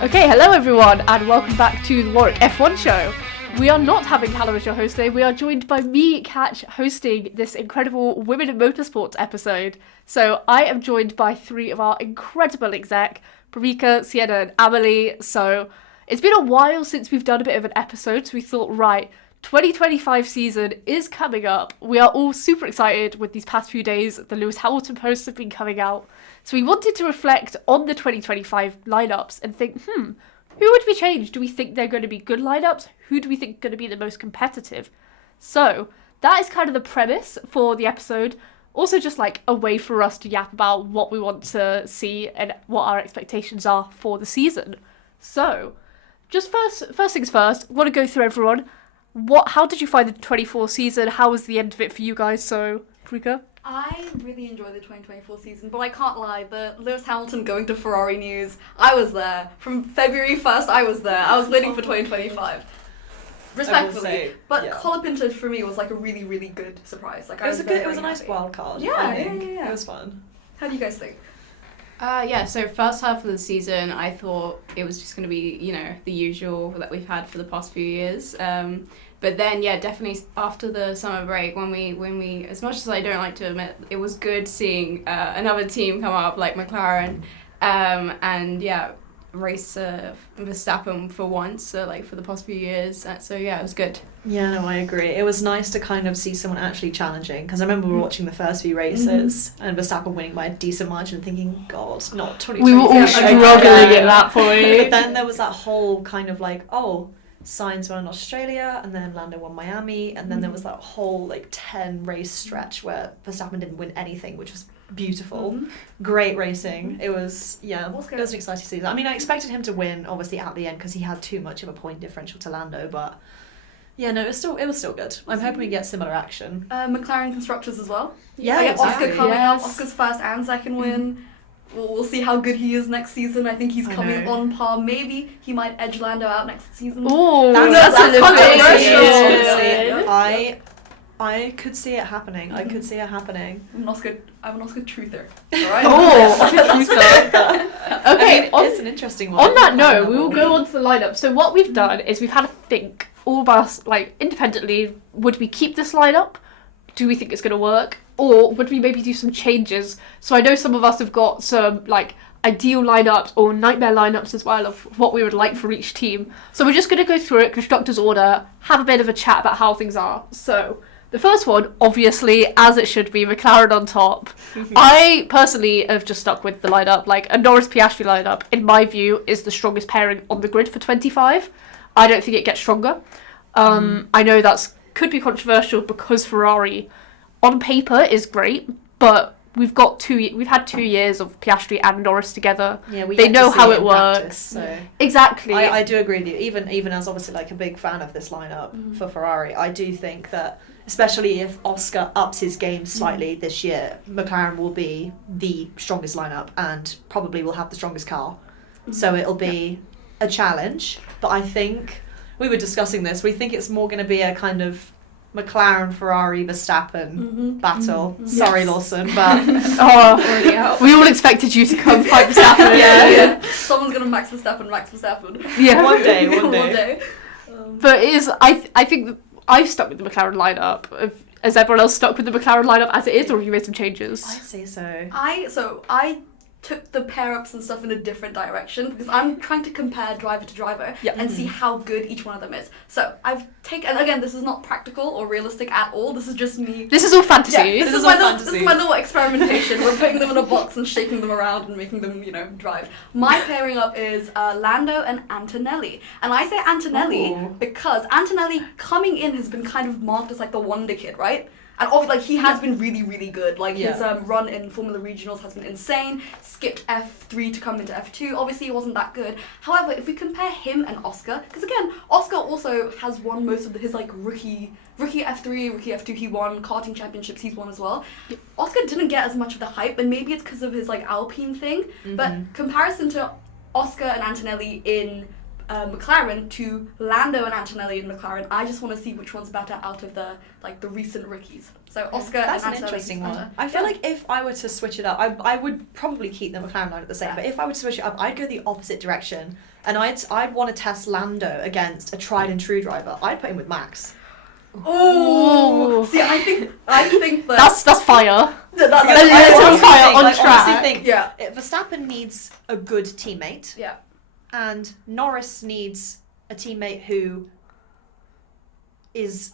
Okay, hello everyone, and welcome back to the Warwick F1 Show. We are not having Callum as your host today. We are joined by me, Katch, hosting this incredible Women in Motorsport episode. So I am joined by three of our incredible exec, Pramica, Sienna, and Amelie. So it's been a while since we've done a bit of an episode, so we thought, right, 2025 season is coming up. We are all super excited with these past few days. The Lewis Hamilton posts have been coming out. So we wanted to reflect on the 2025 lineups and think, who would we change? Do we think they're going to be good lineups? Who do we think are going to be the most competitive? So that is kind of the premise for the episode. Also just like a way for us to yap about what we want to see and what our expectations are for the season. So just first things first, want to go through everyone. How did you find the 24 season? How was the end of it for you guys? So, Prika? I really enjoyed the 2024 season, but I can't lie, the Lewis Hamilton going to Ferrari news, I was there. From February 1st, I was there. I was waiting for 2025. Respectfully. But yeah. Colapinto for me was like a really, really good surprise. Like, it was a nice wild card. Yeah. It was fun. How do you guys think? So first half of the season, I thought it was just going to be, the usual that we've had for the past few years. But then, definitely after the summer break, when we, as much as I don't like to admit, it was good seeing another team come up like McLaren, race Verstappen for once, for the past few years. So it was good. Yeah, no, I agree. It was nice to kind of see someone actually challenging, because I remember we were watching the first few races and Verstappen winning by a decent margin and thinking, God, not 2020. We were all struggling at that point. But then there was that whole kind of like, Sainz won in Australia, and then Lando won Miami, and then there was that whole 10 race stretch where Verstappen didn't win anything, which was beautiful. Great racing. It was it was an exciting season. I mean, I expected him to win obviously at the end because he had too much of a point differential to Lando, but it was still good. I'm hoping we get similar action. McLaren constructors as well. Yeah, exactly. Oscar coming up, Oscar's first and second win. We'll see how good he is next season. I think he's coming on par. Maybe he might edge Lando out next season. Oh, that's controversial. I could see it happening. I could see it happening. I'm an Oscar truther. Alright? Okay, it's an interesting one. On that note, we will go on to the lineup. So what we've done is we've had a think, all of us, independently, would we keep this lineup? Do we think it's going to work? Or would we maybe do some changes? So I know some of us have got some, ideal lineups or nightmare lineups as well of what we would like for each team. So we're just going to go through it, constructor's order, have a bit of a chat about how things are. So the first one, obviously, as it should be, McLaren on top. I personally have just stuck with the lineup. A Norris-Piastri lineup, in my view, is the strongest pairing on the grid for 25. I don't think it gets stronger. I know that's could be controversial because Ferrari, on paper, is great, but we've had 2 years of Piastri and Norris together. Yeah, they know how it works. Practice, so. Exactly. I do agree with you. Even as obviously a big fan of this lineup for Ferrari, I do think that, especially if Oscar ups his game slightly this year, McLaren will be the strongest lineup and probably will have the strongest car. So it'll be a challenge. But I think, we were discussing this, we think it's more going to be a kind of McLaren, Ferrari, Verstappen battle. Sorry, Lawson, but we all expected you to come fight Verstappen. Yeah. Someone's gonna Max Verstappen. Yeah, one day. But it is. I think I've stuck with the McLaren lineup. Has everyone else stuck with the McLaren lineup as it is, or have you made some changes? I'd say so. I took the pair-ups and stuff in a different direction because I'm trying to compare driver to driver and see how good each one of them is. So I've taken, and again, this is not practical or realistic at all. This is just me. This is all fantasy. Yeah, this is my little experimentation. We're putting them in a box and shaking them around and making them, drive. My pairing up is Lando and Antonelli. And I say Antonelli because Antonelli coming in has been kind of marked as the wonder kid, right? And obviously, he has been really, really good. His run in Formula Regionals has been insane. Skipped F3 to come into F2. Obviously, he wasn't that good. However, if we compare him and Oscar, because again, Oscar also has won most of his rookie F3, rookie F2. He won karting championships. He's won as well. Oscar didn't get as much of the hype, and maybe it's because of his Alpine thing. But comparison to Oscar and Antonelli in McLaren to Lando and Antonelli in McLaren. I just want to see which one's better out of the rookies rookies. So Oscar That's and an Antonelli. interesting one. I feel like if I were to switch it up, I would probably keep the McLaren line at the same. Yeah. But if I were to switch it up, I'd go the opposite direction, and I'd want to test Lando against a tried and true driver. I'd put him with Max. Oh, see, I think that That's fire. I fire on honestly track. think yeah, Verstappen needs a good teammate, yeah. and Norris needs a teammate who is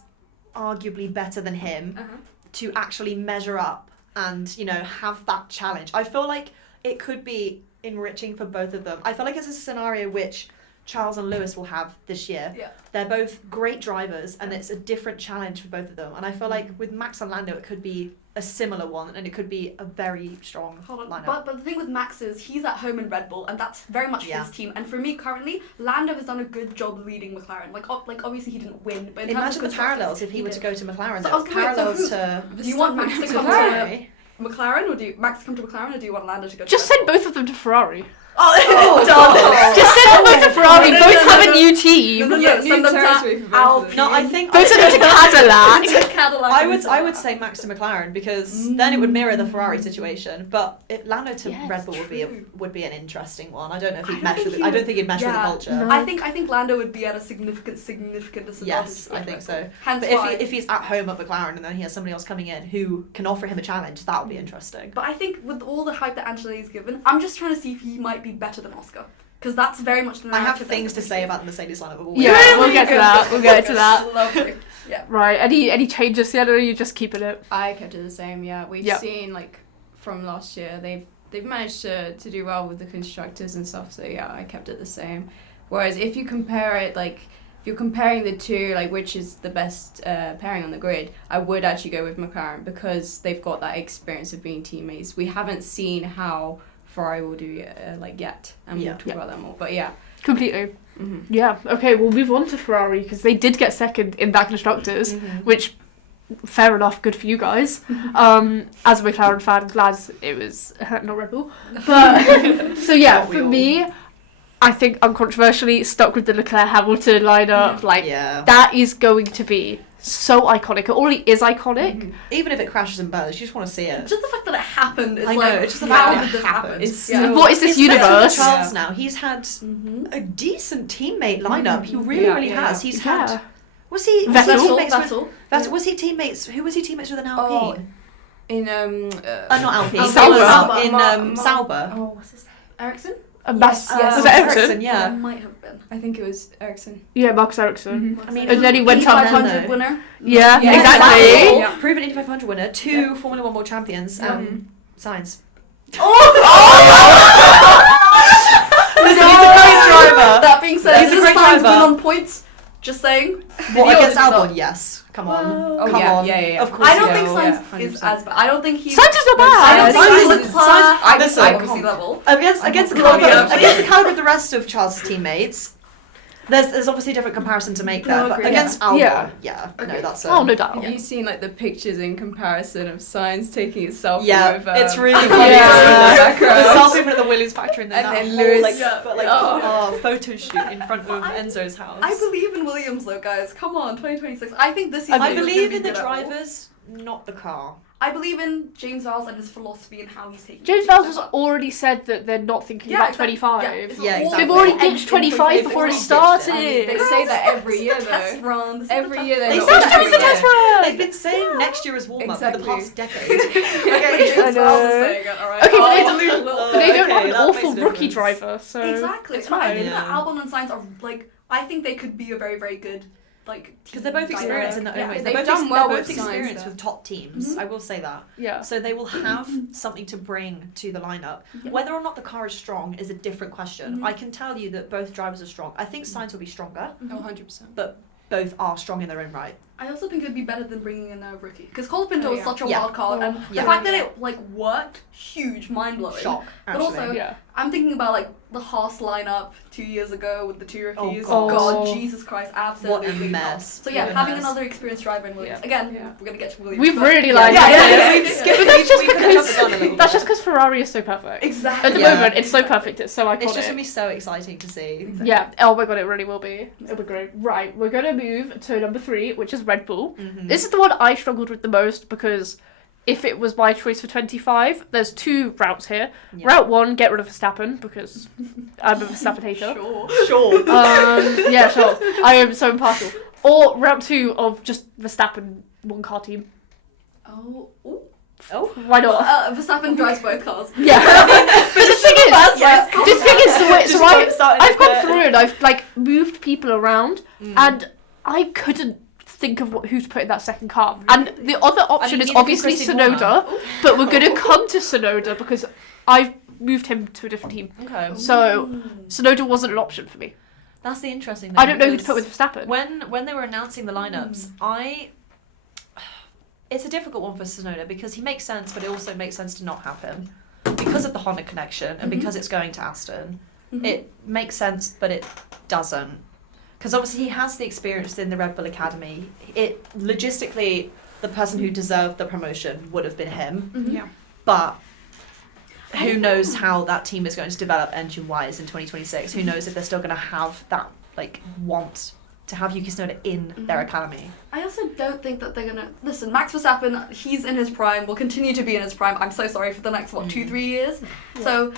arguably better than him Uh-huh. to actually measure up and, you know, have that challenge. I feel like it could be enriching for both of them. I feel like it's a scenario which Charles and Lewis will have this year. Yeah. They're both great drivers, and it's a different challenge for both of them. And I feel like with Max and Lando, it could be a similar one, and it could be a very strong Hold on. lineup. But the thing with Max is he's at home in Red Bull, and that's very much his team. And for me, currently, Lando has done a good job leading McLaren. Like obviously he didn't win, but in terms Imagine of the parallels constructors, if he were to go to McLaren. So I Though. was gonna- so Parallels who- to Do you want Max to come to Ferrari. McLaren, or do you Max come to McLaren, or do you want Lando to go? Just to Red send both of them to Ferrari. Oh, Just send them both to Ferrari. No, Both no, have no. a new team. No, send them to Alpine. No, I think Both send them to Cadillac. Cadillac. I would say Max to McLaren because then it would mirror the Ferrari situation. But Lando to Yes, Red Bull true. would be an interesting one. I don't know if he'd I mesh don't with. think I he don't would- think he'd mesh with the yeah. culture. No. I think Lando would be at a significant disadvantage. Yes, I with think Red so. Bull. Hence But why. if he's at home at McLaren and then he has somebody else coming in who can offer him a challenge, that would be interesting. But I think with all the hype that Antonelli's given, I'm just trying to see if he might be better than Oscar. Because that's very much the I have narrative things to that's say been about the Mercedes lineup. But Yeah, Really we'll get to good. that. We'll get to that. Lovely. Yeah. Right. Any changes, Sienna? Or are you just keeping it? I kept it the same. Yeah, we've Yep. seen like from last year they've managed to do well with the constructors and stuff. So yeah, I kept it the same. Whereas if you compare it like. If you're comparing the two, like which is the best pairing on the grid, I would actually go with McLaren because they've got that experience of being teammates. We haven't seen how Ferrari will do yet, and we'll talk about that more. But yeah, Completely. mm-hmm. Yeah. Okay. We'll move on to Ferrari because they did get second in that constructors, which. Fair enough, good for you guys. As a McLaren fan, glad it was not Red Bull. But so yeah, Not we for all. me, I think uncontroversially stuck with the Leclerc-Hamilton lineup. Like Yeah. that is going to be so iconic. It already is iconic. Even if it crashes and burns, you just want to see it. Just the fact that it happened is I know, like, it's just the how fact that did it this happen? happened. It's Yeah. What is this Especially with universe? Charles now, he's had a decent teammate lineup. He really has. He's had. Was he teammates with? Was he teammates? Who was he teammates with in Alpine? In Not Alpine. Sauber. In Sauber. Oh, what's his name? Ericsson? Yes. yes. Was it Ericsson? Yeah. It might have been. I think it was Ericsson. Yeah, Marcus Ericsson. I mean, And then he went up. 500 winner. Yeah, Yeah, exactly. Yeah. Proven Indy 500 winner, 2 Formula 1 World Champions, Sainz. Listen, he's a great driver. That being said, He's a this great Sainz driver. win on points. Just saying. What, He against was Albon? not. Yes. Come on. Well, Come on. yeah. Of course I don't he think will. Sainz is 100%. as bad. I don't think he's. Sainz is not I don't bad. think Sainz he's is- Leclerc listen, obviously level. Against the not caliber gonna- against the caliber of the rest of Charles' teammates, there's obviously a different comparison to make there. No, But agree. against Albon, Yeah. no, Okay. that's Oh, no doubt. Have you seen like the pictures in comparison of Sainz taking his selfie Yeah, with it's really funny. Yeah. The selfie in the Williams factory and then And that then whole Lewis- photo shoot in front of Enzo's house. I believe in Williams though, guys. Come on, 2026. I think this season. I is gonna believe be in the good at all. drivers, not the car. I believe in James Vowles and his philosophy and how he's taking. James things Vowles has so far. already said that they're not thinking Yeah, about exactly. 25. Yeah, exactly. They've already Edged ditched in 25 before it They've started. I mean, they Girls, say that this every is year the test though. run. This is Every the year test they're They not said doing it's a it. test run. They've run. been saying next year is warm up for the Exactly. past decade. Okay, James know. Vowles is saying it, alright. Okay, but I'll they- dilute a little But bit. they don't have Okay, an that awful makes a rookie difference. driver, so Exactly. it's But I fine. think that Yeah. Albon and Sainz are like. I think they could be a very, very good Because they're both experienced in their own Yeah, ways. they've They're done well both with Sainz experienced there. with top teams. Mhm. I will say that. Yeah. So they will have something to bring to the lineup. Yeah. Whether or not the car is strong is a different question. Mhm. I can tell you that both drivers are strong. I think Sainz will be stronger. Oh, 100%. Both are strong in their own right. I also think it'd be better than bringing in a rookie because Colapinto was such a Yeah. wild card, and the fact that it like worked, huge, mind blowing. Shock, But actually. also, I'm thinking about like the Haas lineup 2 years ago with the 2 rookies. Oh, God, Jesus Christ, absolutely What a not. mess. So yeah, What a having mess. another experienced driver in Williams. Again, we're gonna get to Williams. We've but- really liked Yeah. We've skipped. But that's just we could've jumped the gun a little because that's bit. just because Ferrari is so perfect. Exactly. At the Yeah. moment, it's so perfect. It's so iconic. It's just gonna be so exciting to see. Yeah. Oh my god, it really will be. It'll be great. Right, we're gonna move to number 3, which is Red Bull. Mm-hmm. This is the one I struggled with the most because if it was my choice for 25, there's 2 routes here. Yeah. Route 1, get rid of Verstappen because I'm a Verstappen hater. Sure. Yeah, sure. I am so impartial. Or route 2 of just Verstappen one car team. Oh. Why not? Verstappen drives both cars. Yeah. But the thing is, Yes. the thing is, the way, so I've gone it. through and I've like moved people around, and I couldn't think of who to put in that second car. And the other option is neither obviously could Christine Tsunoda, but we're gonna come to Tsunoda because I've moved him to a different team. Okay. So Tsunoda wasn't an option for me. That's the interesting thing. I don't know who to put because with Verstappen. When they were announcing the lineups, it's a difficult one for Tsunoda because he makes sense, but it also makes sense to not have him because of the Honda connection and because it's going to Aston. It makes sense, but it doesn't, because obviously he has the experience in the Red Bull Academy. It logistically, the person who deserved the promotion would have been him, Yeah. but who knows how that team is going to develop engine-wise in 2026? Who knows if they're still going to have that like want to have Yuki Tsunoda in their academy? I also don't think that they're gonna listen. Max Verstappen, he's in his prime. Will continue to be in his prime. I'm so sorry for the next 2-3 years. So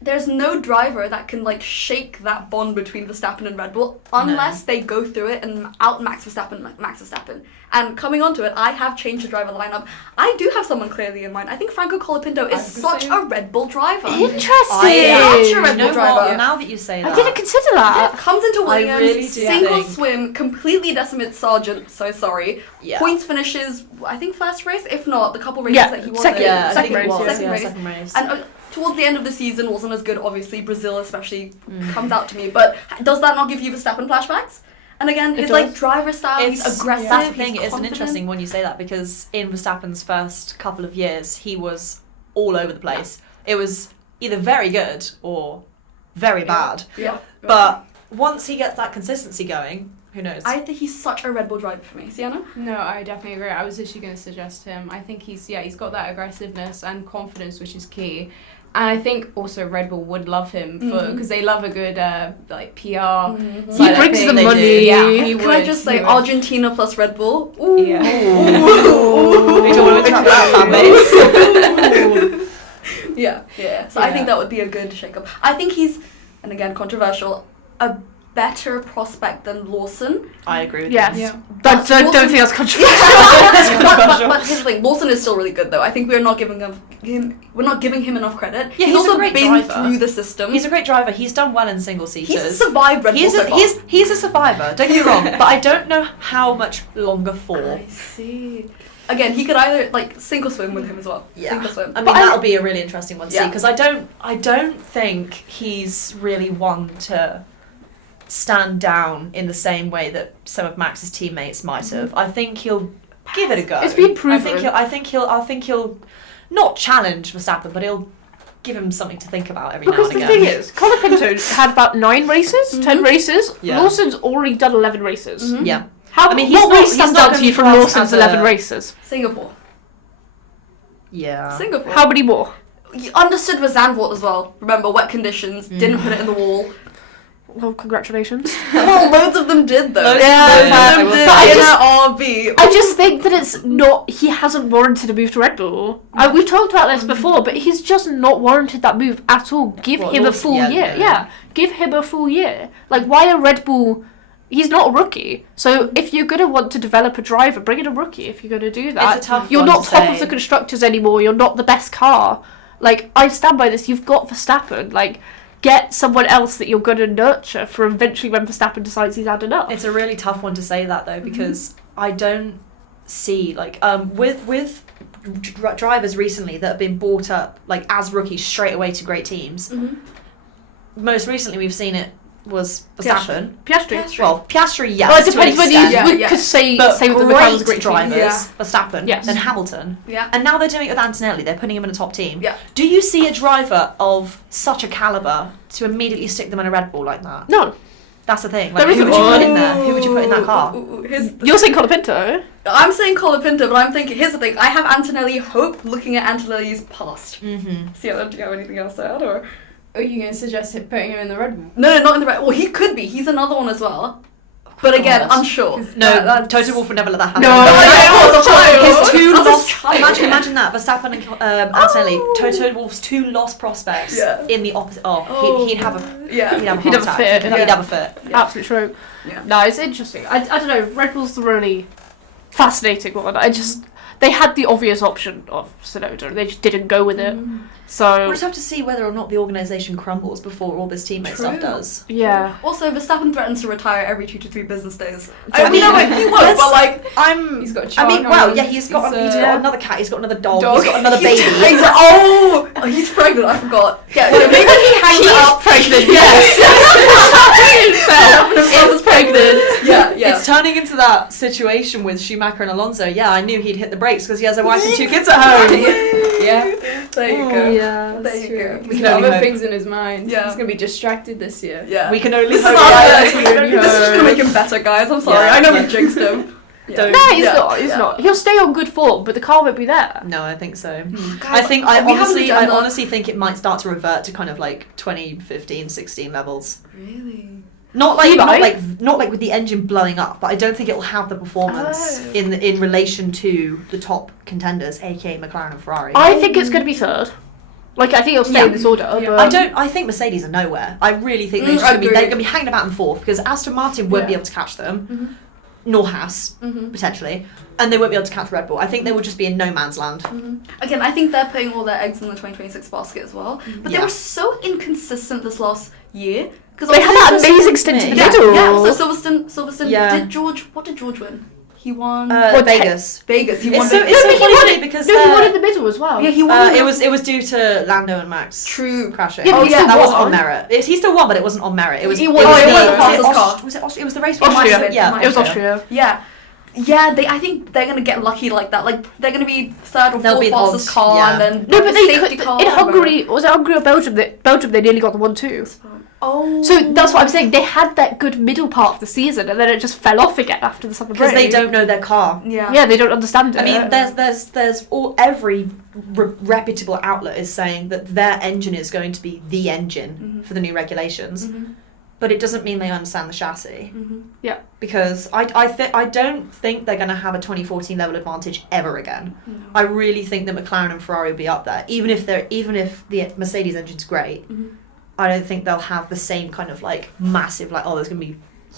there's no driver that can like shake that bond between Verstappen and Red Bull unless they go through it and out Max Verstappen. And coming onto it, I have changed the driver lineup. I do have someone clearly in mind. I think Franco Colapinto is such a Red Bull driver. Interesting. Such a Red Bull driver. Now that you say that, I didn't consider that. Comes into Williams, really do single think- swim, completely decimates Sargent. So sorry. Yeah. Points finishes, I think first race, if not the couple races that he was second. in. Yeah, I Second think it race, was. second race. Second race. And towards the end of the season wasn't as good. Obviously, Brazil especially comes out to me. But does that not give you Verstappen flashbacks? And again, his like driver style, he's aggressive. That's the thing. He's It's an confident. interesting when you say that because in Verstappen's first couple of years, he was all over the place. It was either very good or very bad. Yeah. But once he gets that consistency going, who knows? I think he's such a Red Bull driver for me. Sienna? No, I definitely agree. I was actually going to suggest him. I think he's got that aggressiveness and confidence, which is key. And I think also Red Bull would love him because they love a good like PR. He side of brings the things. money. Yeah, he Can would. I just say he would. Argentina plus Red Bull? Ooh. Yeah. We don't want to attract that fan base. Yeah. So I think that would be a good shake-up. I think he's, and again, controversial, a better prospect than Lawson. I agree with Yes. you. Yeah. Don't think that's controversial. But here's the thing, Lawson is still really good though. I think we're not giving him enough credit. Yeah, he's he's a also great been driver. through the system. He's a great driver. He's done well in single seaters. He's survived Red Bull so far. He's a survivor. Don't get me wrong, but I don't know how much longer for. I see. Again, he could either like single swim with him as well. Yeah. Single swim. I mean, that'll be a really interesting one to see Yeah. because I don't think he's really one to stand down in the same way that some of Max's teammates might have. I think he'll give it a go. It's been proven. I think he'll not challenge Verstappen, but he'll give him something to think about every Because now the and again. thing is, Colapinto had about 9 races, 10 races. Yeah. Lawson's already done 11 races. Yeah. How? I mean, he's what not- race stands he's not out to gonna you be from classed Lawson's as a- 11 races? Singapore. Yeah. Singapore. How many more? You understood with Zandvoort as well. Remember, wet conditions, didn't put it in the wall. Well, congratulations. Well, loads of them did though. Loads Yeah, of them Loads of them did. did. But I in just- a RB. I just think that it's not. He hasn't warranted a move to Red Bull. We've talked about this before, but he's just not warranted that move at all. Give What, him a Lawson? full Yeah, year. yeah. Yeah, give him a full year. Like, why a Red Bull? He's not a rookie. So if you're gonna want to develop a driver, bring in a rookie. If you're gonna do that, It's a tough you're one not to top say. of the constructors anymore. You're not the best car. Like, I stand by this. You've got Verstappen. Like, get someone else that you're gonna nurture for eventually when Verstappen decides he's had enough. It's a really tough one to say that though because I don't see like with drivers recently that have been brought up like as rookies straight away to great teams. Most recently we've seen it was Verstappen. Piastri. Well, Piastri, yes. Well, it depends to an whether you extent. could say But with the great McLaren's great drivers, team. Verstappen, Yes. then Hamilton. Yeah. And now they're doing it with Antonelli. They're putting him in a top team. Yeah. Do you see a driver of such a caliber to immediately stick them in a Red Bull like that? No. That's the thing. Like, There who isn't would you put one. in there? Who would you put in that car? You're saying Colapinto? I'm saying Colapinto, but I'm thinking, here's the thing, I have Antonelli Hope looking at Antonelli's past. Mm-hmm. See, do you have anything else to add, or? Are you going to suggest putting him in the Red Bull? No, not in the right. Well, he could be. He's another one as well. But again, course. unsure. No, Toto Wolff would never let that happen. No, His two That's lost. a child. Imagine that. Verstappen and Antonelli. Toto Wolff's two lost prospects Yeah. in the opposite. Oh, he'd have a. Yeah. He'd have a He'd have a heart fit. attack. He'd have a fit. Yeah. Absolute true. Yeah. No, it's interesting. I don't know. Red Bull's the really fascinating one. They had the obvious option of Tsunoda. They just didn't go with it. So We'll just have to see whether or not the organisation crumbles before all this teammate stuff True. does. yeah. Also, Verstappen threatens to retire every 2 to 3 business days. I I mean, mean, he won't, but like, I'm. He's got a I child mean, on well, him. yeah, he's got another cat. He's got another dog. Dog. He's got another baby. He's pregnant. I forgot. Yeah, maybe he hangs out. pregnant. Yes. Is pregnant. Yeah. It's turning into that situation with Schumacher and Alonso. Yeah, I knew he'd hit the brakes because he has a wife and 2 kids at home. Yeah. There you go. Yeah. There you go. We He's can got only other hope. things in his mind. Yeah. He's going to be distracted this year. Yeah. We can only This is hope. not Guys. good. We only This is just gonna hope. make him better, guys. I'm sorry. Yeah, I know we like- jinxed him. Don't- No, he's Yeah. not. He's not. He'll stay on good form, but the car won't be there. No, I think so. Guys, I we haven't done that. honestly think it might start to revert to kind of like 2015, 16 levels. Really? Not like You not might. like with the engine blowing up, but I don't think it will have the performance Oh. in relation to the top contenders, aka McLaren and Ferrari. I think it's going to be third. Like, I think it'll stay Yeah. in this order. Yeah. But I think Mercedes are nowhere. I really think Mm, they're agreed. going to be hanging about in fourth because Aston Martin won't be Yeah. able to catch them, Mhm. nor Haas Mhm. potentially, and they won't be able to catch Red Bull. I think they will just be in no man's land. Mhm. Again, I think they're putting all their eggs in the 2026 basket as well. But they Yeah. were so inconsistent this last year. Because they had that amazing stint in the Yeah, middle. yeah. So Silverstone. Yeah. What did George win? He won Well, Vegas. Vegas. He won. It's so Vegas. funny he won to me it. because No, he they're- won in the middle as well. Yeah, he won. it was due to Lando and Max True. crashing. Yeah, but he still that wasn't won. on merit. He still won, but it wasn't on merit. It was. He it won. was Oh, it was the was fastest it car. Was it Austria? It was the race. Austria. Yeah, It was Austria. Yeah. Yeah, I think they're gonna get lucky like that. Like they're gonna be third or They'll fourth be fastest odds, car, yeah. and then No, but they safety could, car. in Hungary, was it Hungary or Belgium? Belgium, they nearly got the 1-2. Oh. So that's what I'm saying. They had that good middle part of the season, and then it just fell off again after the summer break. because they don't know their car. Yeah. Yeah, they don't understand it. I mean, there's every reputable outlet is saying that their engine is going to be the engine Mhm. for the new regulations, Mhm. but it doesn't mean they understand the chassis. Mhm. Because I don't think they're going to have a 2014 level advantage ever again. No. I really think that McLaren and Ferrari will be up there, even if the Mercedes engine's great. Mhm. I don't think they'll have the same kind of like massive like there's going to be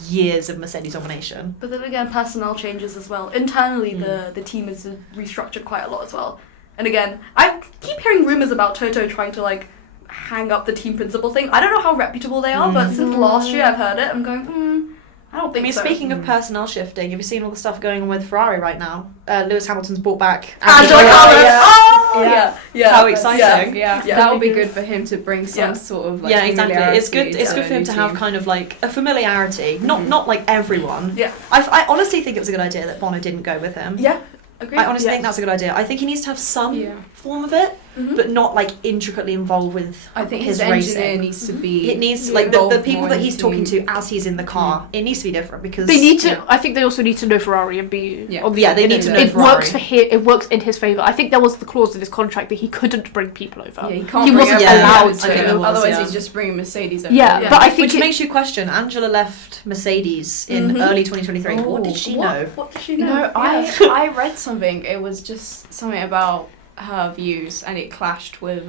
years of Mercedes domination. But then again, personnel changes as well. Internally, the team is restructured quite a lot as well. And again, I keep hearing rumors about Toto trying to like hang up the team principal thing. I don't know how reputable they are, but since last year I've heard it. I'm going, I don't I think mean, so. speaking of personnel shifting, have you seen all the stuff going on with Ferrari right now? Lewis Hamilton's brought back Angela Angela Carter. Carter. Oh, yeah. How exciting. Yeah, Yeah. that would be good for him to bring some Yeah. sort of like Yeah, exactly. It's good. familiarity It's good for him a to new have team. kind of like a familiarity. Not like everyone. Yeah. I honestly think it was a good idea that Bono didn't go with him. Yeah. Agreed. I honestly Yes. think that's a good idea. I think he needs to have some Yeah. form of it, Mhm. but not like intricately involved with I think his his engineer racing. needs to be. It needs to, like the involved people more that in he's the talking team. to as he's in the car. It needs to be different because they need to. Yeah. I think they also need to know Ferrari and be. Yeah. on the- Yeah, they need to know It Ferrari. works for him. It works in his favor. I think there was the clause in his contract that he couldn't bring people over. Yeah, he can't. He bring wasn't everyone allowed over to. I think there was, Otherwise, yeah. he's just bringing Mercedes over. Yeah, Yeah. but I think Which makes you question. Angela left Mercedes in Mhm. early 2023. What did she know? What did she know? No, Yeah. I read something. It was just something about her views, and it clashed with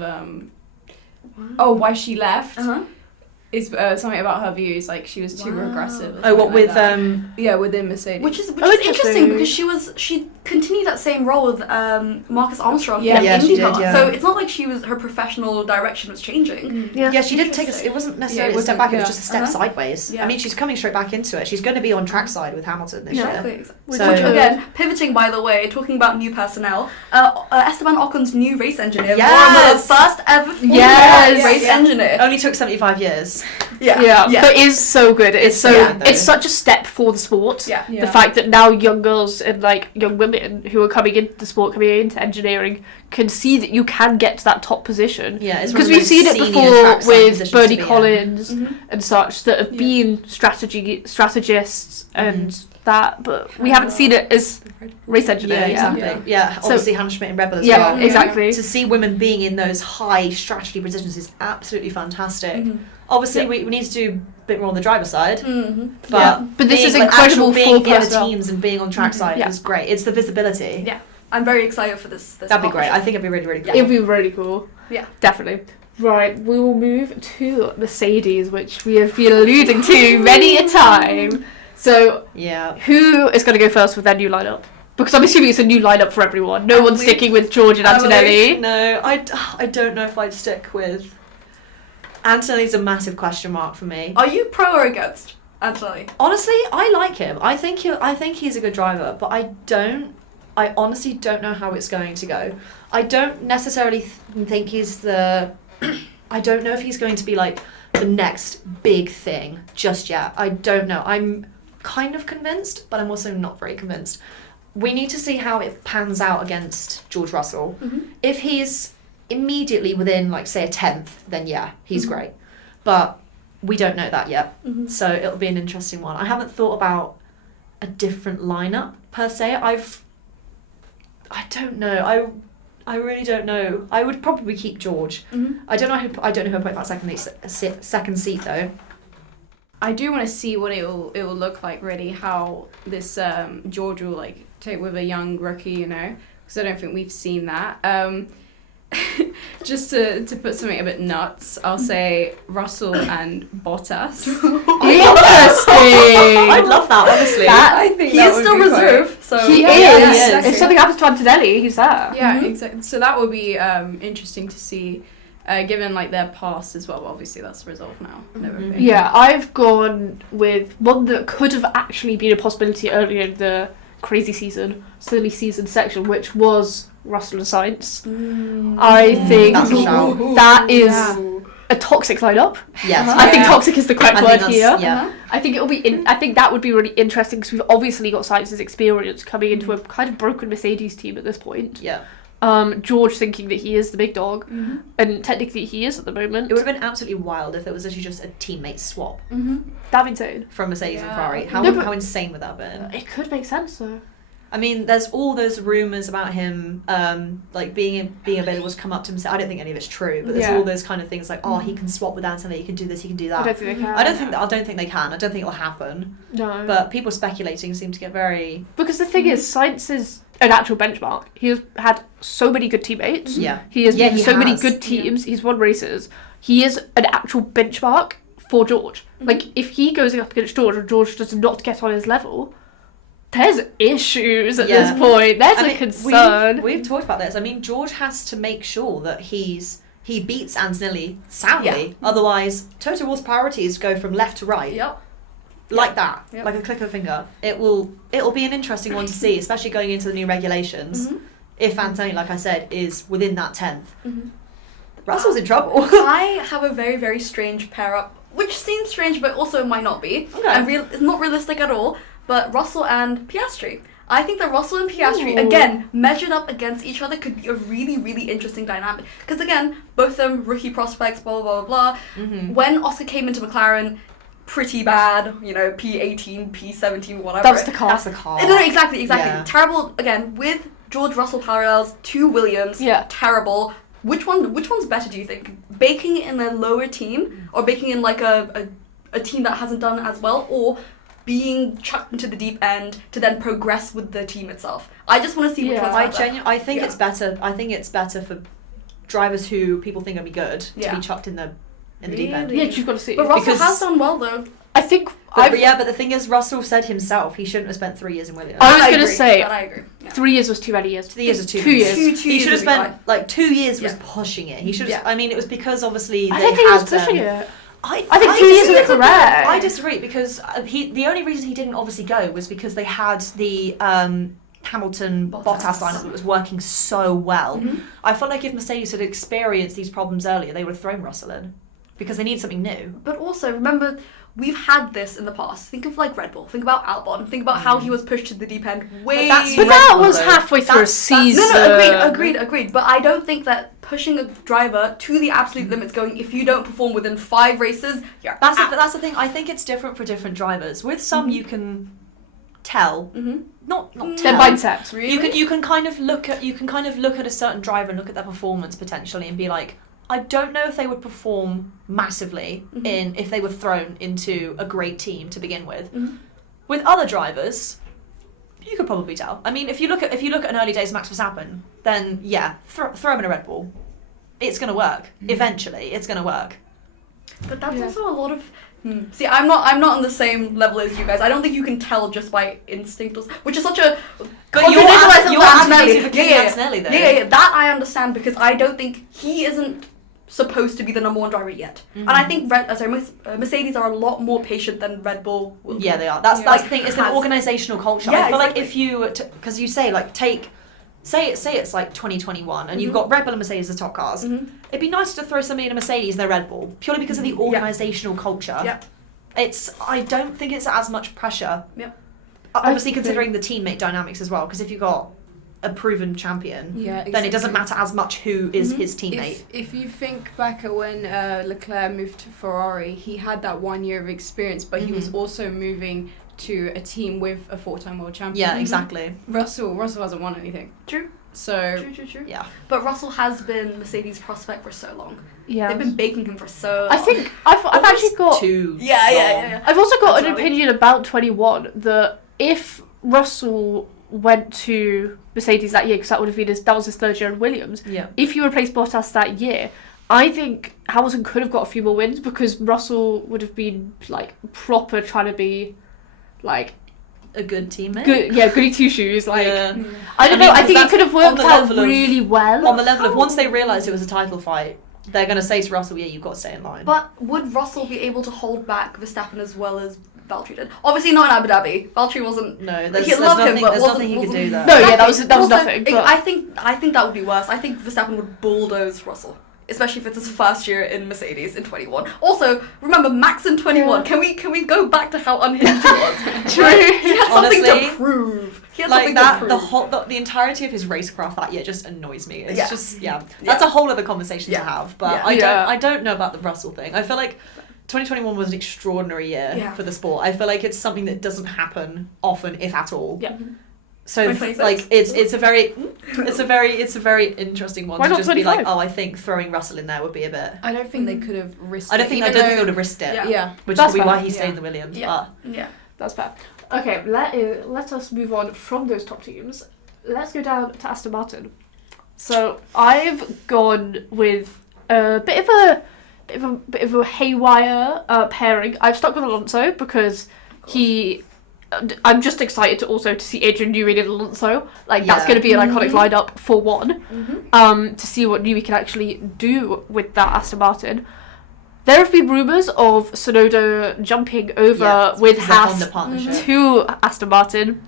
why she left. Uh-huh. Is something about her views, like she was too Wow. regressive. or Oh, what something with like that. Yeah, within Mercedes. Which is interesting. interesting because she continued that same role with Marcus Armstrong Yeah. in Yeah, she IndyCar. did, yeah. So it's not like her professional direction was changing. Yeah. Yeah, she did take Interesting. it wasn't Yeah, necessarily it a step wasn't- back, it was yeah. just a step Uh-huh. sideways. Yeah. I mean, she's coming straight back into it. She's going to be on trackside with Hamilton this year. Exactly. Which So- again, pivoting by the way, talking about new personnel, Esteban Ocon's new race engineer, Yes. Formula's first ever Formula Yes. One race Yeah. engineer. Only took 75 years. is. Yeah, but it is so good. It's such a step for the sport. Yeah. The fact that now young girls and like young women who are coming into the sport, coming into engineering, can see that you can get to that top position. Yeah, because we've seen it before with Bernie Collins and such that have been strategists and that, but we haven't seen it as race engineer. Yeah, obviously Hannah Schmidt and Rebel as well. Yeah, exactly. To see women being in those high strategy positions is absolutely fantastic. Obviously, we need to do a bit more on the driver's side, but this is incredible. Being in the teams and being on track side is great. It's the visibility. Yeah, I'm very excited for this. That'd be great. I think it'd be really, really cool. It'd be really cool. Yeah, definitely. Right, we will move to Mercedes, which we have been alluding to many a time. So, who is going to go first with their new lineup? Because I'm assuming it's a new lineup for everyone. No one's sticking with George and Antonelli. No, I don't know if I'd stick with... Antonelli's a massive question mark for me. Are you pro or against Antonelli? Honestly, I like him. I think he's a good driver, but I honestly don't know how it's going to go. I don't necessarily think he's the... I don't know if he's going to be like the next big thing just yet. I don't know. I'm kind of convinced, but I'm also not very convinced. We need to see how it pans out against George Russell. If he's immediately within, like, say, a 10th, then he's great. But we don't know that yet. So it'll be an interesting one. I haven't thought about a different lineup per se. I don't know. I really don't know. I would probably keep George. I don't know who I put that second seat though. I do want to see what it will look like, really, how this George will like take with a young rookie, because I don't think we've seen that. Just to put something a bit nuts, I'll say Russell and Bottas. Interesting. I'd love that, honestly. I think he is still reserved. So he is. Exactly. If something happens to Antonelli, he's there. Yeah, exactly. So that would be interesting to see. Given like their past as well, obviously that's resolved now. Yeah, I've gone with one that could have actually been a possibility earlier in the crazy season, silly season section, which was Russell and Sainz. I think that is a toxic lineup. Yes, I think toxic is the correct word here. Yeah. I think it'll be. I think that would be really interesting because we've obviously got Sainz's experience coming into a kind of broken Mercedes team at this point. Yeah. George thinking that he is the big dog, and technically he is at the moment. It would have been absolutely wild if there was actually just a teammate swap. That'd be insane. From Mercedes and Ferrari. How insane would that have been? It could make sense though. I mean, there's all those rumours about him, like being available to come up to him. I don't think any of it's true, but there's all those kind of things like, he can swap with Anthony, he can do this, he can do that. I don't think they can. I don't think they can. I don't think it'll happen. No. But people speculating seem to get very... Because the thing is, Sainz is an actual benchmark. He has had so many good teammates. Yeah. He has been so many good teams. He's won races. He is an actual benchmark for George. Like, if he goes up against George and George does not get on his level, there's issues at this point. There's a concern. We've talked about this. I mean, George has to make sure that he beats Antonelli soundly. Yeah. Otherwise, Toto Wolff's priorities go from left to right. Yep. Like that. Yep. Like a click of a finger. It'll be an interesting one to see, especially going into the new regulations. If Antonelli, like I said, is within that 10th. Russell's in trouble. I have a very, very strange pair up, which seems strange, but also might not be. Okay. And it's not realistic at all. But Russell and Piastri. I think that Russell and Piastri, again, measured up against each other, could be a really, really interesting dynamic. Because again, both of them rookie prospects, blah, blah, blah, blah. When Oscar came into McLaren, pretty bad, P18, P17, whatever. That's the car. No, exactly. Yeah. Terrible, again, with George Russell parallels to Williams, terrible. Which one's better, do you think? Baking in a lower team, or baking in like a team that hasn't done as well, or being chucked into the deep end to then progress with the team itself? I just want to see which one's better. I think it's better. I think it's better for drivers who people think will be good to be chucked in the deep end. Yeah, you've got to see. But Russell has done well though. I think. But the thing is, Russell said himself he shouldn't have spent 3 years in Williams. I was going to say, I agree. Yeah. 3 years was too many years. 3 years was too 2 years. He should have spent like 2 years was pushing it. He should have. I mean, it was because obviously I don't think he was pushing it. I think 2 years is correct. I disagree because the only reason he didn't obviously go was because they had the Hamilton Bottas lineup that was working so well. I felt like if Mercedes had experienced these problems earlier, they would have thrown Russell in. because they need something new. But also, remember, we've had this in the past. Think of like Red Bull. Think about Albon. Think about how he was pushed to the deep end way. But that was halfway through a season. No, agreed. But I don't think that pushing a driver to the absolute limits, going, if you don't perform within 5 races, you're That's out. the thing. I think it's different for different drivers. With some, you can tell, not Their tell. mindset. Really? You can kind of look at a certain driver and look at their performance potentially and be like, I don't know if they would perform massively if they were thrown into a great team to begin with. With other drivers, you could probably tell. I mean, if you look at an early days Max Verstappen, then yeah, throw him in a Red Bull. It's gonna work. Eventually, it's gonna work. But that's also a lot of. See, I'm not on the same level as you guys. I don't think you can tell just by instinct, which is such a. But you're advocating for Kimi Antonelli, though. Yeah. That I understand because I don't think he isn't supposed to be the number 1 driver yet. And I think Mercedes are a lot more patient than Red Bull will be. Yeah, they are. That's the thing. It's an organisational culture. Yeah, I feel exactly. like if you, because you say like say it's like 2021 and you've got Red Bull and Mercedes as top cars. It'd be nice to throw somebody in a Mercedes and a Red Bull purely because of the organisational culture. Yeah. I don't think it's as much pressure. Yeah. Obviously, considering the teammate dynamics as well, because if you've got a proven champion, then it doesn't matter as much who is his teammate. If you think back at when Leclerc moved to Ferrari, he had that 1 year of experience, but he was also moving to a team with a 4-time world champion. Yeah, exactly. Russell hasn't won anything. True. So True. Yeah. But Russell has been Mercedes' prospect for so long. Yeah. They've been baking him for so long. I think I've actually got. Too Yeah. I've also got That's an right. opinion about 21 that if Russell went to Mercedes that year, because that was his 3rd year in Williams. Yeah. If you replaced Bottas that year, I think Hamilton could have got a few more wins because Russell would have been like proper trying to be like A good teammate. goody two shoes. Like Yeah. I don't know. I think it that's could have on worked the out level of- really well. On the level of once they realised it was a title fight, they're going to say to Russell, yeah, you've got to stay in line. But would Russell be able to hold back Verstappen as well as Valtteri did? Obviously not in Abu Dhabi. Valtteri wasn't. No, He there's loved him, nothing, but there's nothing he could wasn't- do there. No, yeah, that was Also, nothing. But I think that would be worse. I think Verstappen would bulldoze Russell, especially if it's his first year in Mercedes in 21. Also, remember Max in 21. Yeah. Can we go back to how unhinged he was? True. He had something Honestly, to prove. He had Like something that, to prove. the entirety of his racecraft that year just annoys me. It's Yeah. just that's a whole other conversation to have. But Yeah. I don't know about the Russell thing. I feel like 2021 was an extraordinary year Yeah. for the sport. I feel like it's something that doesn't happen often, if at all. Yeah. So 2026. like it's a very interesting one Why to not just be like, 25? I think throwing Russell in there would be a bit. I don't think they could have risked I don't think they would have risked it. Yeah. Which That's is probably why fair. he stayed Yeah. in the Williams. Yeah. Yeah. that's fair. Okay, let us move on from those top teams. Let's go down to Aston Martin. So I've gone with a bit of a haywire pairing. I've stuck with Alonso because I'm just excited to see Adrian Newey and Alonso. Like that's Yeah. going to be an iconic lineup for one. Mm-hmm. To see what Newey can actually do with that Aston Martin. There have been rumours of Tsunoda jumping over with it's a Haas Honda partnership. to Aston Martin.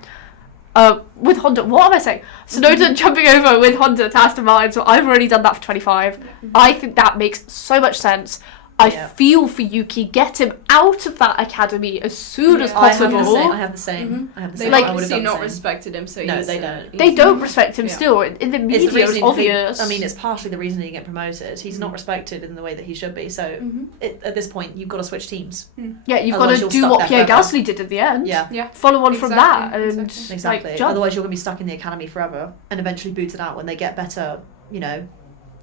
With Honda, what am I saying? Tsunoda jumping over with Honda to Aston Martin, so I've already done that for 25. I think that makes so much sense. I feel for Yuki. Get him out of that academy as soon as possible. I have the same. I have the They same. Like- I would have obviously done the not same. respected him, so No, he's, they don't. They don't respect him Yeah. still. In the It's media, the it's reason, obvious. I mean, it's partially the reason he didn't get promoted. He's not respected in the way that he should be. So at this point, you've got to switch teams. yeah, you've got otherwise to you'll do stuck what there Pierre forever. Gasly did at the end. Yeah, Follow on from that Exactly, and exactly. like jump. Otherwise, you're going to be stuck in the academy forever and eventually booted out when they get better,